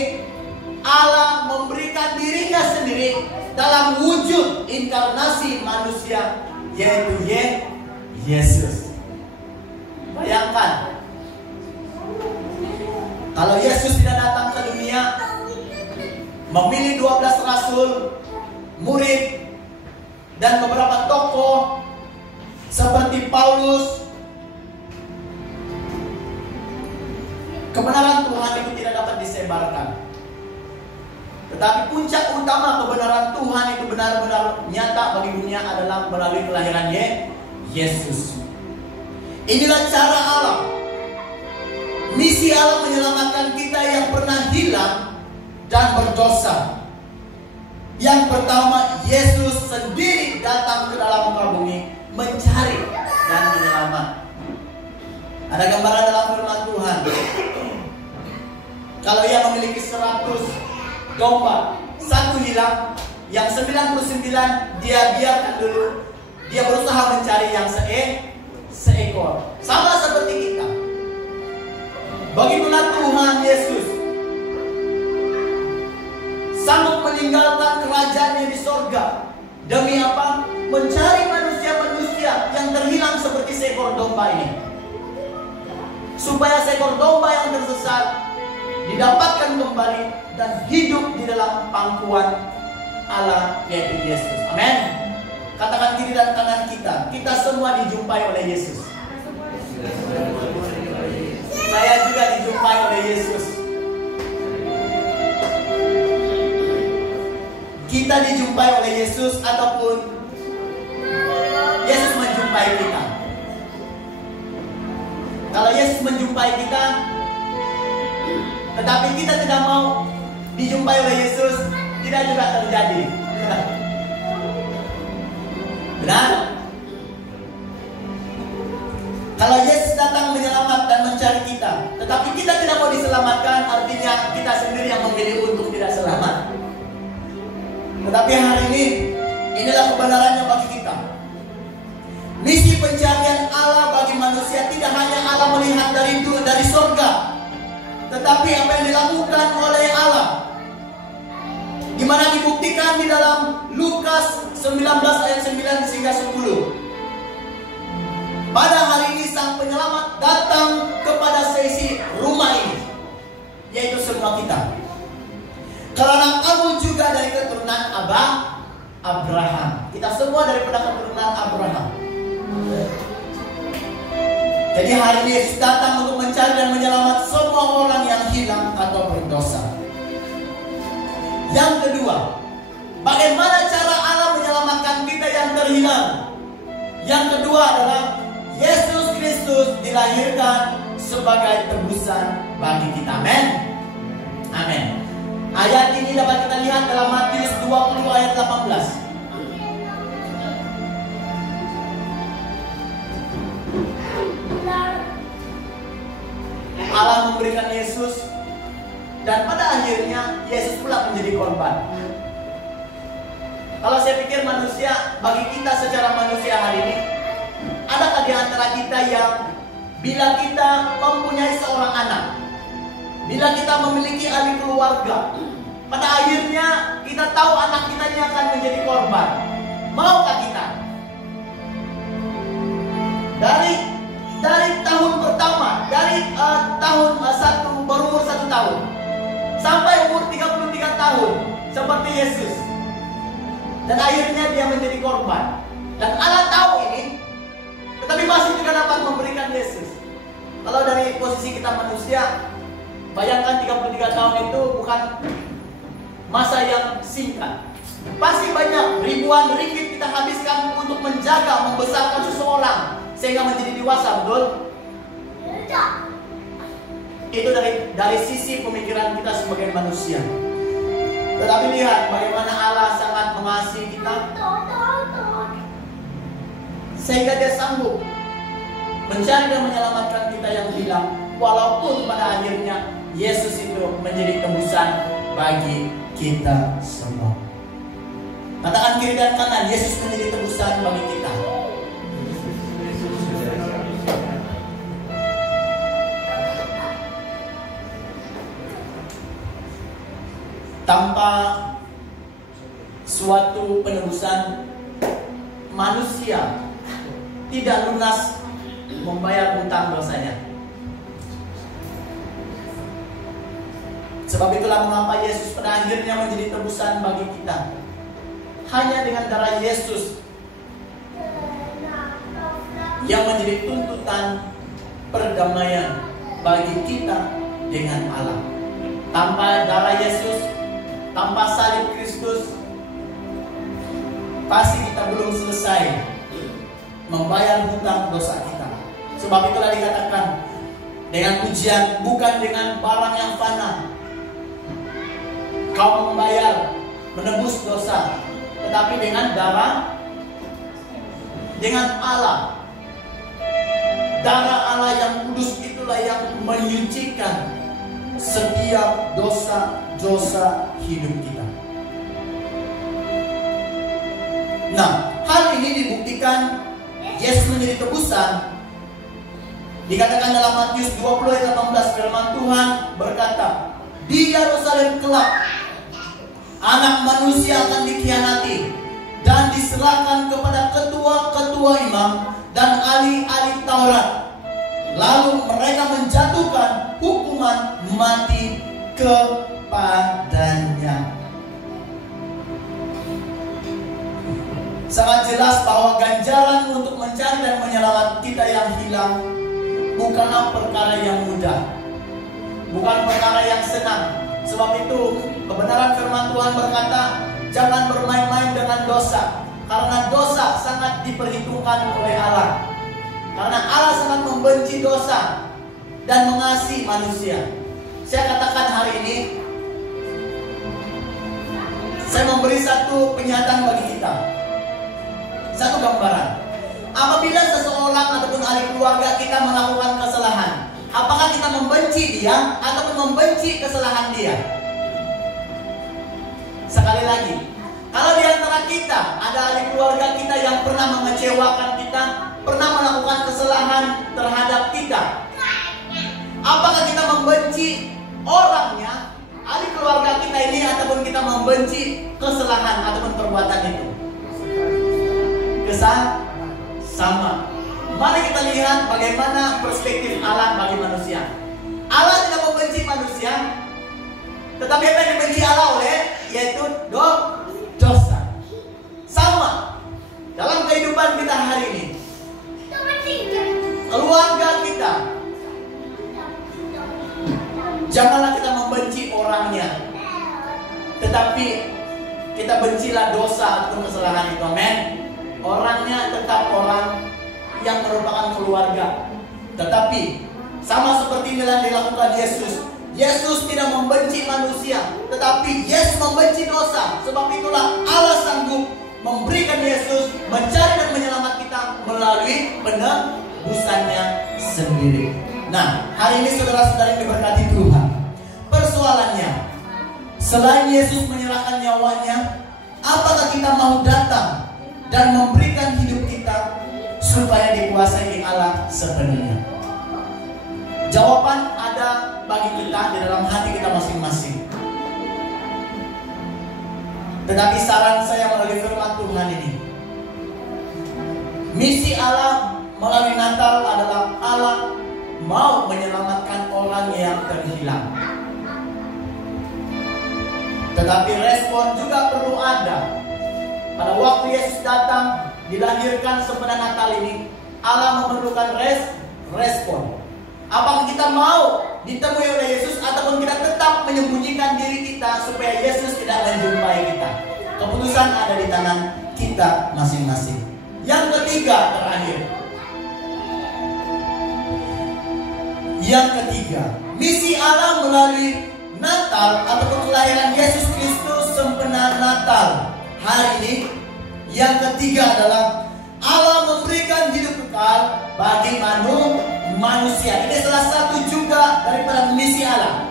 Allah memberikan dirinya sendiri dalam wujud inkarnasi manusia, yaitu Yesus. Bayangkan, kalau Yesus tidak datang ke dunia, memilih 12 rasul, murid, dan beberapa tokoh seperti Paulus, kebenaran Tuhan itu tidak dapat disebarkan. Tetapi puncak utama kebenaran Tuhan itu benar-benar nyata bagi dunia adalah melalui kelahiran Yesus. Inilah cara Allah. Misi Allah menyelamatkan kita yang pernah hilang dan berdosa. Yang pertama, Yesus sendiri datang ke dalam muka bumi mencari dan menyelamatkan. Ada gambaran dalam firman Tuhan. Kalau ia memiliki 100 domba, satu hilang, yang 99 dia biarkan dulu. Dia berusaha mencari yang seekor. Sama seperti kita. Begitulah Tuhan Yesus sanggup meninggalkan kerajaannya di sorga. Demi apa? Mencari manusia-manusia yang terhilang seperti seekor domba ini. Supaya seekor domba yang tersesat didapatkan kembali dan hidup di dalam pangkuan Allah, yaitu Yesus. Amin. Katakan kiri dan kanan kita. Kita semua dijumpai oleh Yesus. Saya juga dijumpai oleh Yesus. Kita dijumpai oleh Yesus ataupun Yesus menjumpai kita. Kalau Yesus menjumpai kita, tetapi kita tidak mau dijumpai oleh Yesus, tidak juga terjadi. Benar? Kalau Yesus datang menyelamatkan dan mencari kita, tetapi kita tidak mau diselamatkan, artinya kita sendiri yang memilih untuk tidak selamat. Tetapi hari ini, inilah kebenarannya bagi kita. Misi pencarian Allah bagi manusia tidak hanya Allah melihat dari surga, tetapi apa yang dilakukan oleh Allah, di mana dibuktikan di dalam Lukas 19 ayat 9 hingga 10. Pada hari ini sang penyelamat datang kepada seisi rumah ini, yaitu semua kita. Karena kamu juga dari keturunan Abraham. Kita semua daripada keturunan Abraham. Jadi hari ini Yesus datang untuk mencari dan menyelamatkan semua orang yang hilang atau berdosa. Yang kedua, bagaimana cara Allah menyelamatkan kita yang terhilang? Yang kedua adalah Yesus Kristus dilahirkan sebagai tebusan bagi kita. Amin. Amin. Ayat ini dapat kita lihat dalam Matius 20 ayat 18. Allah memberikan Yesus, dan pada akhirnya Yesus pula menjadi korban. Kalau saya pikir manusia, bagi kita secara manusia hari ini, adakah di antara kita yang bila kita mempunyai seorang anak, bila kita memiliki ahli keluarga, pada akhirnya kita tahu anak kita ini akan menjadi korban, maukah kita? Dari tahun pertama, dari tahun berumur 1 tahun sampai umur 33 tahun seperti Yesus, dan akhirnya dia menjadi korban, dan Allah tahu ini, tetapi masih juga dapat memberikan Yesus. Kalau dari posisi kita manusia, bayangkan 33 tahun itu bukan masa yang singkat. Pasti banyak ribuan ringgit kita habiskan untuk menjaga, membesarkan seseorang sehingga menjadi dewasa, betul? Itu dari sisi pemikiran kita sebagai manusia. Tetapi lihat bagaimana Allah sangat mengasihi kita, sehingga dia sanggup mencari dan menyelamatkan kita yang hilang, walaupun pada akhirnya Yesus itu menjadi tebusan bagi kita semua. Katakan kiri dan kanan, Yesus menjadi tebusan bagi kita. Tanpa suatu penebusan, manusia tidak lunas membayar hutang dosanya. Sebab itulah mengapa Yesus pada akhirnya menjadi tebusan bagi kita. Hanya dengan darah Yesus yang menjadi tuntutan perdamaian bagi kita dengan Allah. Tanpa darah Yesus, tanpa salib Kristus, pasti kita belum selesai membayar hutang dosa kita. Sebab itulah dikatakan dengan pujian, bukan dengan barang yang fana kau membayar, menebus dosa, tetapi dengan darah, dengan Allah. Darah Allah yang kudus itulah yang menyucikan setiap dosa hidup kita. Nah, hal ini dibuktikan Yesus menjadi tebusan. Dikatakan dalam Matius 20 ayat 18, firman Tuhan berkata, di Yerusalem kelak Anak Manusia akan dikhianati dan diserahkan kepada ketua-ketua imam dan ahli-ahli Taurat. Lalu mereka menjatuhkan hukuman mati kepadanya. Sangat jelas bahwa ganjaran untuk mencari dan menyelamatkan kita yang hilang bukanlah perkara yang mudah, bukan perkara yang senang. Sebab itu kebenaran firman Tuhan berkata, jangan bermain-main dengan dosa, karena dosa sangat diperhitungkan oleh Allah. Karena Allah sangat membenci dosa dan mengasihi manusia. Saya katakan hari ini, saya memberi satu penyataan bagi kita, satu gambaran. Apabila seseorang ataupun ahli keluarga kita melakukan kesalahan, apakah kita membenci dia ataupun membenci kesalahan dia? Sekali lagi, kalau di antara kita ada ahli keluarga kita yang pernah mengecewakan kita, pernah melakukan kesalahan terhadap kita, apakah kita membenci orangnya, ahli keluarga kita ini, ataupun kita membenci kesalahan ataupun perbuatan itu? Sama. Mari kita lihat bagaimana perspektif Allah bagi manusia. Allah tidak membenci manusia, tetapi apa yang dibenci Allah oleh, yaitu dosa. Sama dalam kehidupan kita hari ini, keluarga kita, janganlah kita membenci orangnya, tetapi kita bencilah dosa atau kesalahan itu. Amin. Orangnya tetap orang yang merupakan keluarga, tetapi sama seperti inilah dilakukan Yesus. Yesus tidak membenci manusia, tetapi Yesus membenci dosa. Sebab itulah Allah sanggup memberikan Yesus mencari dan menyelamatkan kita melalui penebusannya sendiri. Nah, hari ini saudara-saudara yang diberkati Tuhan, persoalannya, selain Yesus menyerahkan nyawanya, apakah kita mau datang dan memberikan hidup kita supaya dikuasai Allah sepenuhnya? Jawaban ada bagi kita di dalam hati kita masing-masing. Tetapi saran saya melalui firman Tuhan ini, misi Allah melalui Natal adalah Allah mau menyelamatkan orang yang terhilang. Tetapi respon juga perlu ada. Pada waktu Yesus datang, dilahirkan pada Natal ini, Allah memerlukan respon. Apakah kita mau ditemui oleh Yesus, ataupun kita tetap menyembunyikan diri kita supaya Yesus tidak menjumpai kita? Keputusan ada di tangan kita masing-masing. Yang ketiga, terakhir. Yang ketiga, misi Allah melalui Natal ataupun kelahiran Yesus Kristus sempena Natal hari ini, yang ketiga adalah Allah memberikan hidup kekal bagi manusia. Ini salah satu juga daripada misi Allah.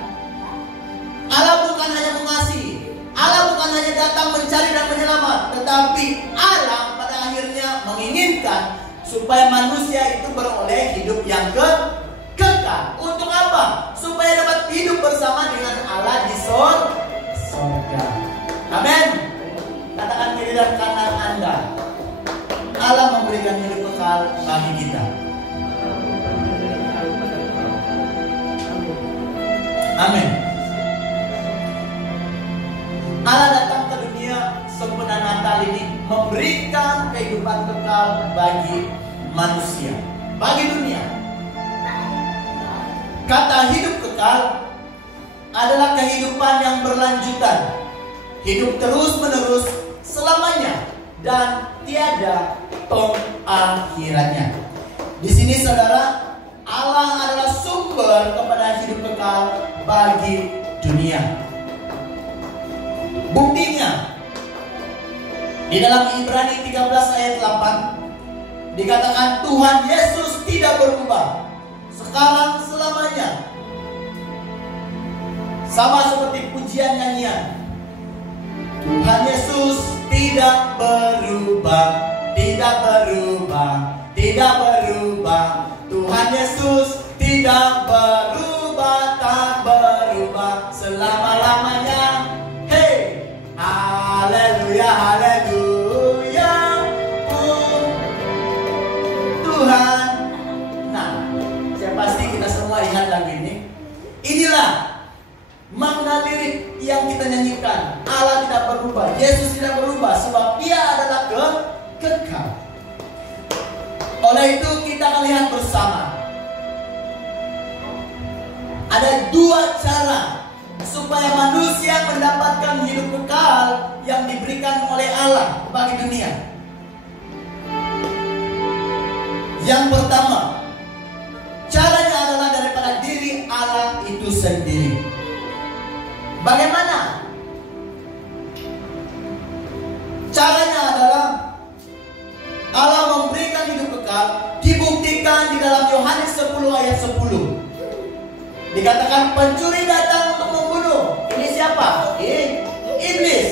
Allah bukan hanya mengasihi, Allah bukan hanya datang mencari dan menyelamat, tetapi Allah pada akhirnya menginginkan supaya manusia itu beroleh hidup yang kekal. Untuk apa? Supaya dapat hidup bersama dengan Allah di surga. Amin. Katakan kiri dan kanan Anda, Allah memberikan hidup kekal bagi kita. Amin. Allah datang ke dunia sempurna Natal ini memberikan kehidupan kekal bagi manusia, bagi dunia. Kata hidup kekal adalah kehidupan yang berlanjutan, hidup terus menerus selamanya dan tiada pengakhirannya. Di sini saudara, Allah adalah sumber kepada hidup kekal bagi dunia. Buktinya di dalam Ibrani 13 ayat 8 dikatakan Tuhan Yesus tidak berubah sekarang selamanya. Sama seperti pujian nyanyian, Tuhan Yesus tidak berubah, tidak berubah, tidak berubah. Tuhan Yesus tidak berubah, tak berubah selama-lamanya. Hey, haleluya, haleluya, Tuhan. Nah, saya pasti kita semua ingat lagu ini. Inilah makna lirik yang kita nyanyikan. Allah tidak berubah, Yesus tidak berubah, sebab Dia adalah kekal. Oleh itu kita akan lihat bersama ada dua cara supaya manusia mendapatkan hidup kekal yang diberikan oleh Allah bagi dunia. Yang pertama, caranya adalah daripada diri Allah itu sendiri. Bagaimana? Caranya adalah Allah memberikan hidup kekal, dibuktikan di dalam Yohanes 10 ayat 10. Dikatakan pencuri datang untuk membunuh. Ini siapa? Iblis.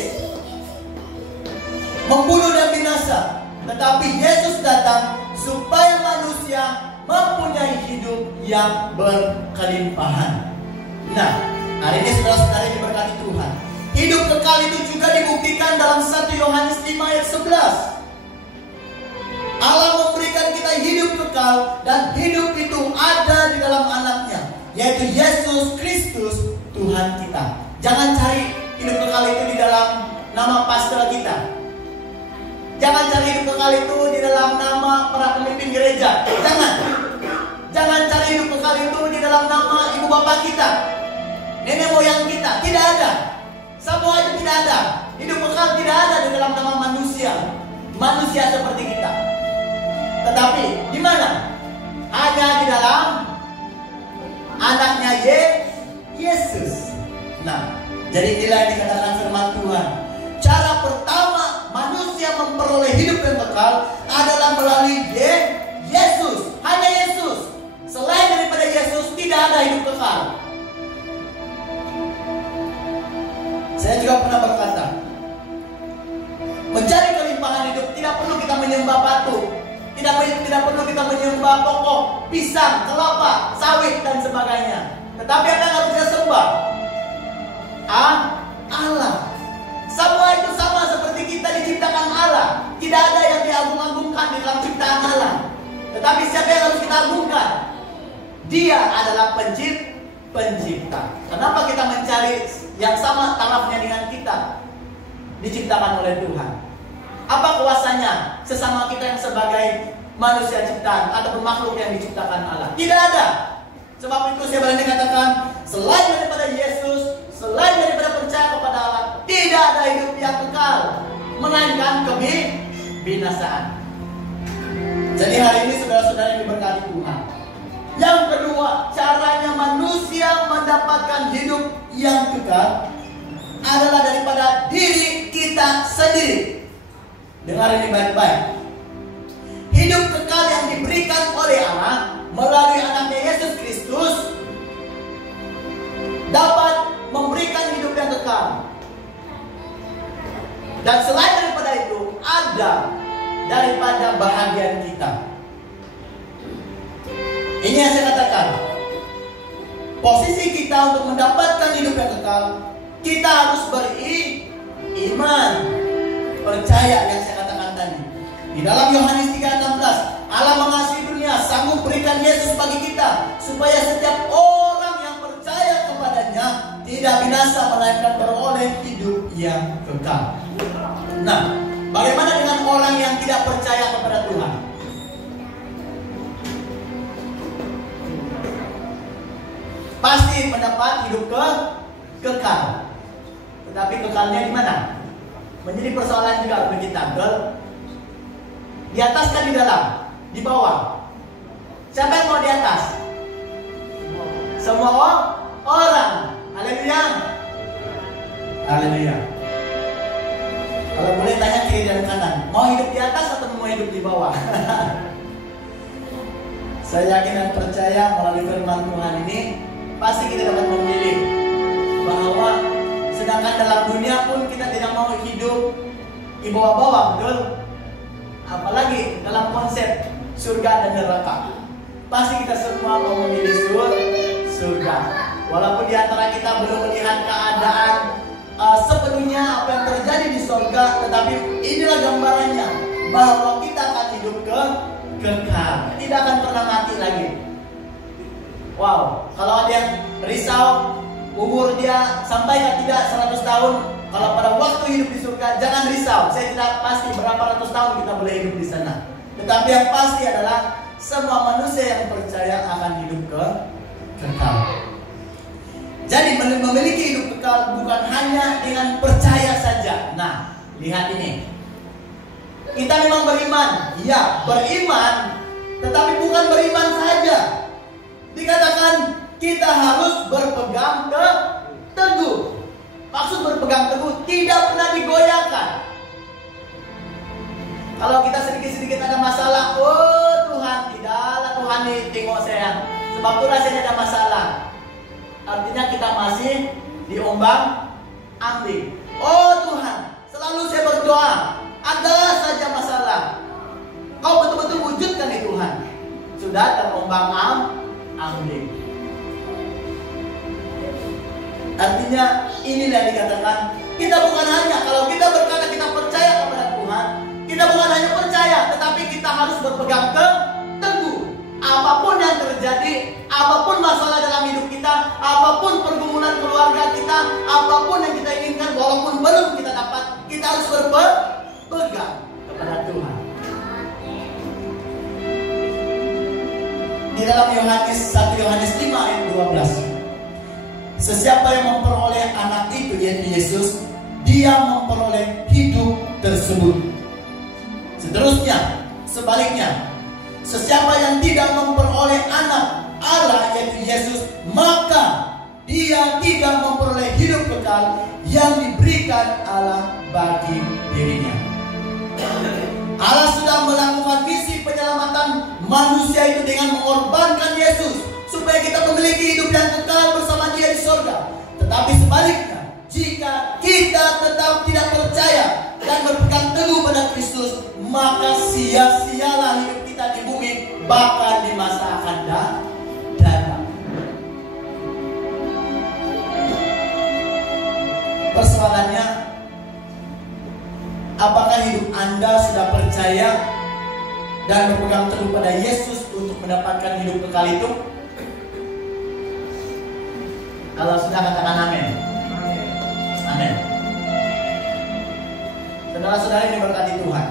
Membunuh dan binasa. Tetapi Yesus datang supaya manusia mempunyai hidup yang berkelimpahan. Nah, hari ini saudara-saudara diberkati Tuhan. Hidup kekal itu juga dibuktikan dalam 1 Yohanes 5 ayat 11. Allah memberikan kita hidup kekal dan hidup itu ada di dalam anaknya, yaitu Yesus Kristus Tuhan kita. Jangan cari hidup kekal itu di dalam nama pastor kita. Jangan cari hidup kekal itu di dalam nama para pemimpin gereja. Jangan cari hidup kekal itu di dalam nama ibu bapak kita, nenek moyang kita. Tidak ada. Semua itu tidak ada. Hidup kekal tidak ada di dalam nama manusia. Manusia seperti kita. Tetapi di mana? Hanya di dalam anaknya Yesus. Nah, jadi inilah yang dikatakan firman Tuhan. Cara pertama manusia memperoleh hidup yang kekal adalah melalui Yesus. Hanya Yesus. Selain daripada Yesus tidak ada hidup kekal. Saya juga pernah berkata, mencari kelimpahan hidup tidak perlu kita menyembah batu. Tidak perlu kita menyembah pokok, pisang, kelapa, sawit dan sebagainya. Tetapi Anda harus bisa sembah Allah. Semua itu sama seperti kita diciptakan Allah. Tidak ada yang diagung-agungkan di dalam ciptaan Allah. Tetapi siapa yang harus kita agungkan? Dia adalah pencipta. Kenapa kita mencari yang sama tarafnya dengan kita? Diciptakan oleh Tuhan. Apa kuasanya sesama kita yang sebagai manusia ciptaan atau makhluk yang diciptakan Allah? Tidak ada. Sebab itu saya berani katakan, selain daripada Yesus, selain daripada percaya kepada Allah, tidak ada hidup yang kekal, melainkan kebinasaan. Jadi hari ini saudara-saudara yang diberkati Tuhan, yang kedua, caranya manusia mendapatkan hidup yang kekal adalah daripada diri kita sendiri. Dengar ini baik-baik. Hidup kekal yang diberikan oleh Allah melalui anaknya Yesus Kristus dapat memberikan kekal. Dan selain daripada itu, ada daripada bahagian kita. Ini yang saya katakan. Posisi kita untuk mendapatkan hidup yang kekal, kita harus beriman, percaya yang saya katakan tadi. Di dalam Yohanes 3:16, Allah mengasihi dunia, sanggup berikan Yesus bagi kita, supaya setiap orang yang percaya kepadanya tidak binasa, melainkan beroleh hidup yang kekal. Nah, bagaimana dengan orang yang tidak percaya kepada Tuhan? Pasti mendapat hidup kekal. Tetapi kekalnya di mana? Menjadi persoalan juga bagi kita. Di atas kan di dalam? Di bawah? Siapa yang mau di atas? Semua orang. Haleluya. Haleluya. Kalau boleh tanya kiri dan kanan, mau hidup di atas atau mau hidup di bawah? Saya yakin dan percaya melalui firman Tuhan ini pasti kita dapat memilih bahwa sedangkan dalam dunia pun kita tidak mau hidup di bawah-bawah, betul? Apalagi dalam konsep surga dan neraka. Pasti kita semua mau memilih surga. Walaupun di antara kita belum melihat keadaan sepenuhnya apa yang terjadi di surga, tetapi inilah gambarannya bahwa kita akan hidup kekal, tidak akan pernah mati lagi. Wow, kalau ada yang risau umur dia sampai tidak 100 tahun, kalau pada waktu hidup di surga jangan risau. Saya tidak pasti berapa ratus tahun kita boleh hidup di sana, tetapi yang pasti adalah semua manusia yang percaya akan hidup kekal. Jadi memiliki hidup kekal bukan hanya dengan percaya saja. Nah, lihat ini. Kita memang beriman. Ya, beriman. Tetapi bukan beriman saja. Dikatakan kita harus berpegang teguh. Maksud berpegang teguh tidak pernah digoyahkan. Kalau kita sedikit-sedikit ada masalah, oh Tuhan, tidaklah Tuhan nih tengok saya. Sebab itulah saya ada masalah. Artinya kita masih diombang ambing. Oh Tuhan, selalu saya berdoa, ada saja masalah. Kau betul-betul wujudkan nih Tuhan. Sudah terombang ambing. Artinya inilah yang dikatakan, kita bukan hanya kalau kita berkata kita percaya kepada Tuhan, kita bukan hanya percaya, tetapi kita harus berpegang teguh. Apapun yang terjadi, apapun masalah dalam hidup kita, apapun pergumulan keluarga kita, apapun yang kita inginkan, walaupun belum kita dapat, kita harus berpegang kepada Tuhan. Di dalam Yohanes 1 Yohanes 5 ayat 12, sesiapa yang memperoleh anak itu, yaitu Yesus, dia memperoleh hidup tersebut. Seterusnya, sebaliknya, sesiapa yang tidak memperoleh anak Allah, yaitu Yesus, maka dia tidak memperoleh hidup kekal yang diberikan Allah bagi dirinya. Allah sudah melakukan misi penyelamatan manusia itu dengan mengorbankan Yesus supaya kita memiliki hidup yang kekal bersama Dia di surga. Tetapi sebaliknya, jika kita tetap tidak percaya dan berpegang teguh pada Kristus, maka sia-sialah hidup kita di bumi, bahkan di masa akan datang. Persoalannya, apakah hidup Anda sudah percaya dan berpegang teguh pada Yesus untuk mendapatkan hidup kekal itu? Kalau sudah, katakan amin. Amin. Saudara-saudara yang diberkati Tuhan,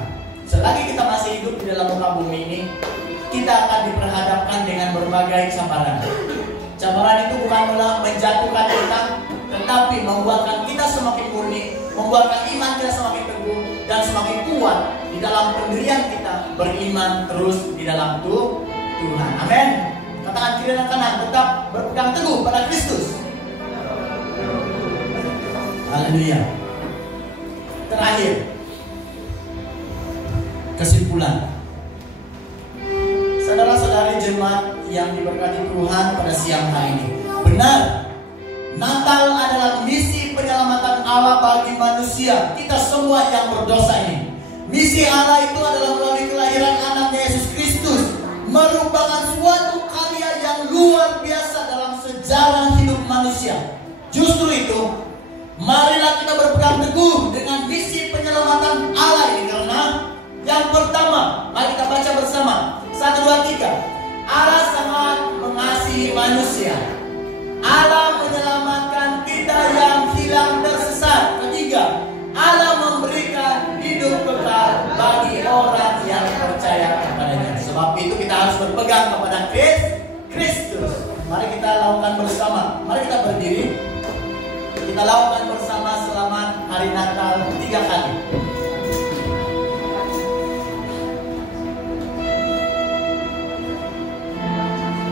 selagi kita masih hidup di dalam muka bumi ini, kita akan diperhadapkan dengan berbagai cabaran. Cabaran itu bukanlah menjatuhkan kita, tetapi membuatkan kita semakin murni, membuatkan iman kita semakin teguh dan semakin kuat di dalam pendirian kita beriman terus di dalam Tuhan. Amin. Katakan kiri dan kanan, tetap berpegang teguh pada Kristus. Haleluya. Terakhir, kesimpulan. Saudara-saudari jemaat yang diberkati Tuhan pada siang hari ini, benar, Natal adalah misi penyelamatan Allah bagi manusia, kita semua yang berdosa ini. Misi Allah itu adalah melalui kelahiran anaknya Yesus Kristus, merupakan suatu karya yang luar biasa dalam sejarah hidup manusia. Justru itu, marilah kita berpegang teguh dengan misi penyelamatan Allah ini, karena yang pertama, mari kita baca bersama 1, 2, 3. Allah sangat mengasihi manusia. Allah menyelamatkan kita yang hilang tersesat. Ketiga, Allah memberikan hidup kekal bagi orang yang percaya kepadanya. Sebab itu kita harus berpegang kepada Kristus. Mari kita lakukan bersama. Mari kita berdiri. Kita lakukan bersama selamat hari Natal 3 kali.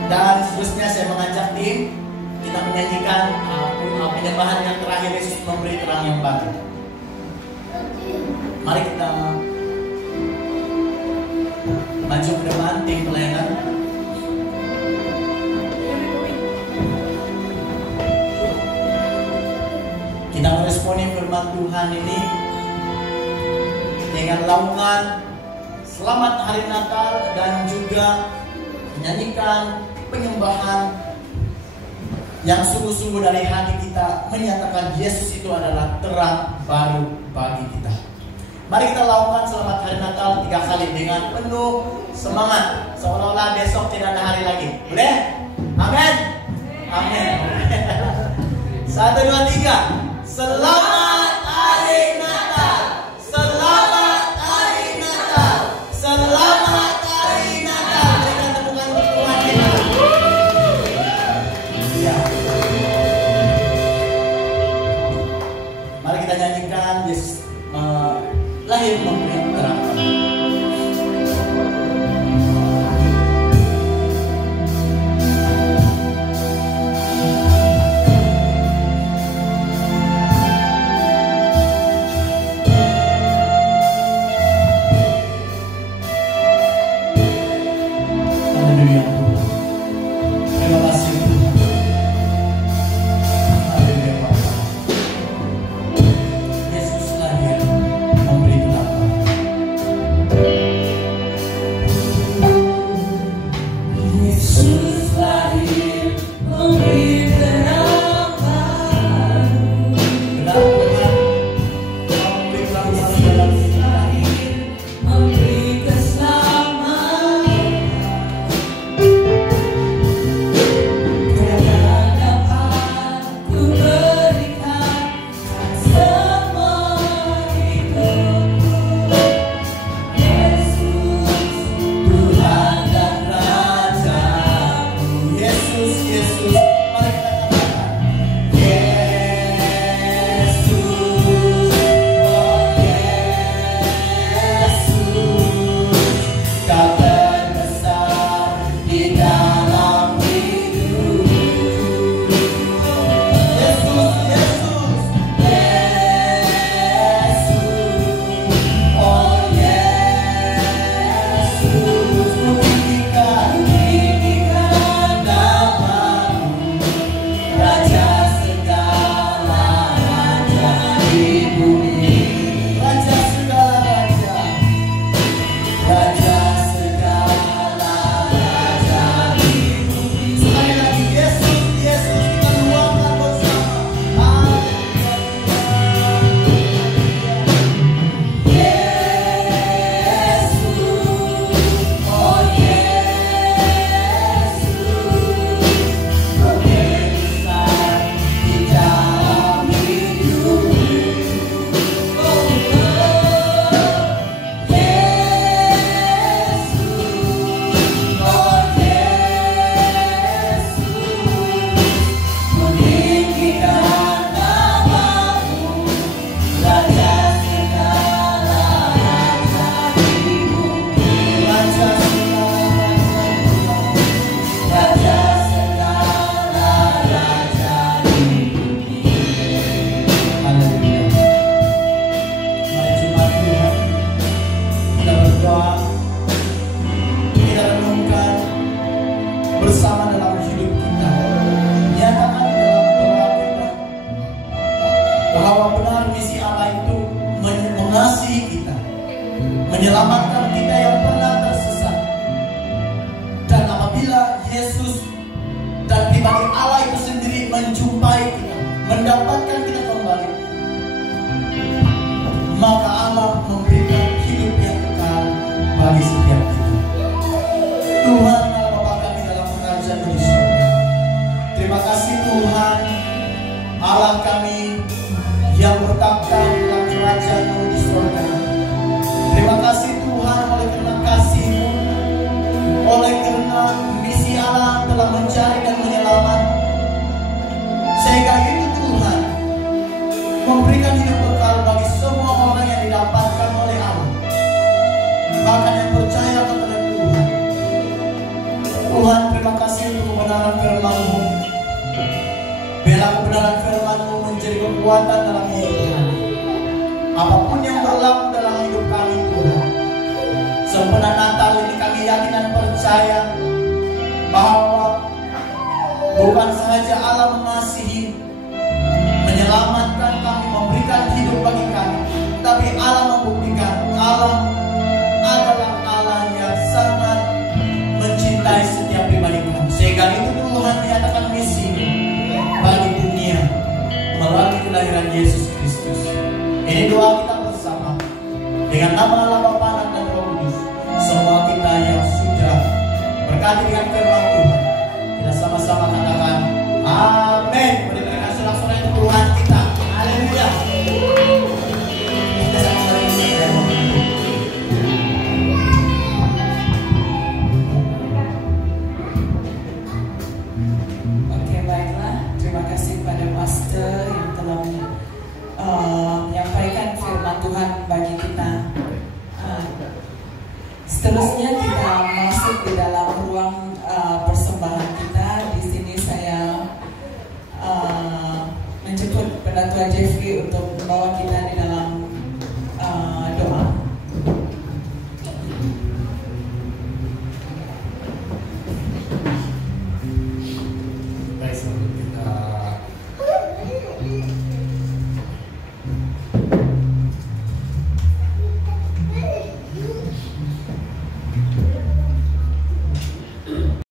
Dan seterusnya saya mengajak tim kita menyanyikan penyembahan yang terakhir, Yesus memberi terang yang baru. Mari kita maju ke depan, tim pelayanan. Kita meresponi firman Tuhan ini dengan laungan selamat hari Natal dan juga menyanyikan penyembahan yang sungguh-sungguh dari hati kita, menyatakan Yesus itu adalah terang baru bagi kita. Mari kita lakukan selamat hari Natal 3 kali dengan penuh semangat, seolah-olah besok tidak ada hari lagi. Boleh? Amin. Amin. 1, 2, 3. Selamat hari Natal. Selamat hari Natal. Selamat hari Natal. Berikan tepukan untuk Tuhan kita. Ya. Mari kita nyanyikan Yesus lahir memberi terang. menjumpai kita, mendapatkan kita kembali, maka Allah memberikan hidup yang kekal bagi setiap kita. Tuhan Allah Bapa kami dalam kerajaan di surga, terima kasih Tuhan Allah kami yang bertakhta dalam kerajaan di surga. Terima kasih Tuhan oleh karena kasih-Mu, oleh karena misi Allah telah mencari dan menyelamatkan, sehingga itu Tuhan memberikan hidup kekal bagi semua orang yang didapatkan oleh Allah, bahkan yang percaya kepada Tuhan. Tuhan, terima kasih untuk kebenaran firman-Mu. Biarlah kebenaran firman-Mu menjadi kekuatan dalam hidup kami. Apapun yang berlaku dalam hidup kami Tuhan, sempena Natal ini kami yakin dan percaya bahwa bukan sahaja Allah mengasihi, menyelamatkan kami, memberikan hidup bagi kami, tapi Allah membuktikan Allah adalah Allah yang sangat mencintai setiap pribadi kami. Sehingga itu Tuhan menyatakan misi bagi dunia melalui kelahiran Yesus Kristus. Ini doa kita bersama dengan nama Allah Bapa, Anak dan Roh Kudus. Semua kita yang sudah berkati dengan firman Tuhan, kita sama-sama katakan amin. Berikan sorak-sorai untuk Tuhan kita. Haleluya. Kita sama-sama berikan. Oke, baiklah. Terima kasih pada Pastor yang telah menyampaikan firman Tuhan bagi kita. Seterusnya kita masuk di dalam ruang persembahan kita. Di sini saya menjemput Pendatua Jeffrey untuk membawa kita di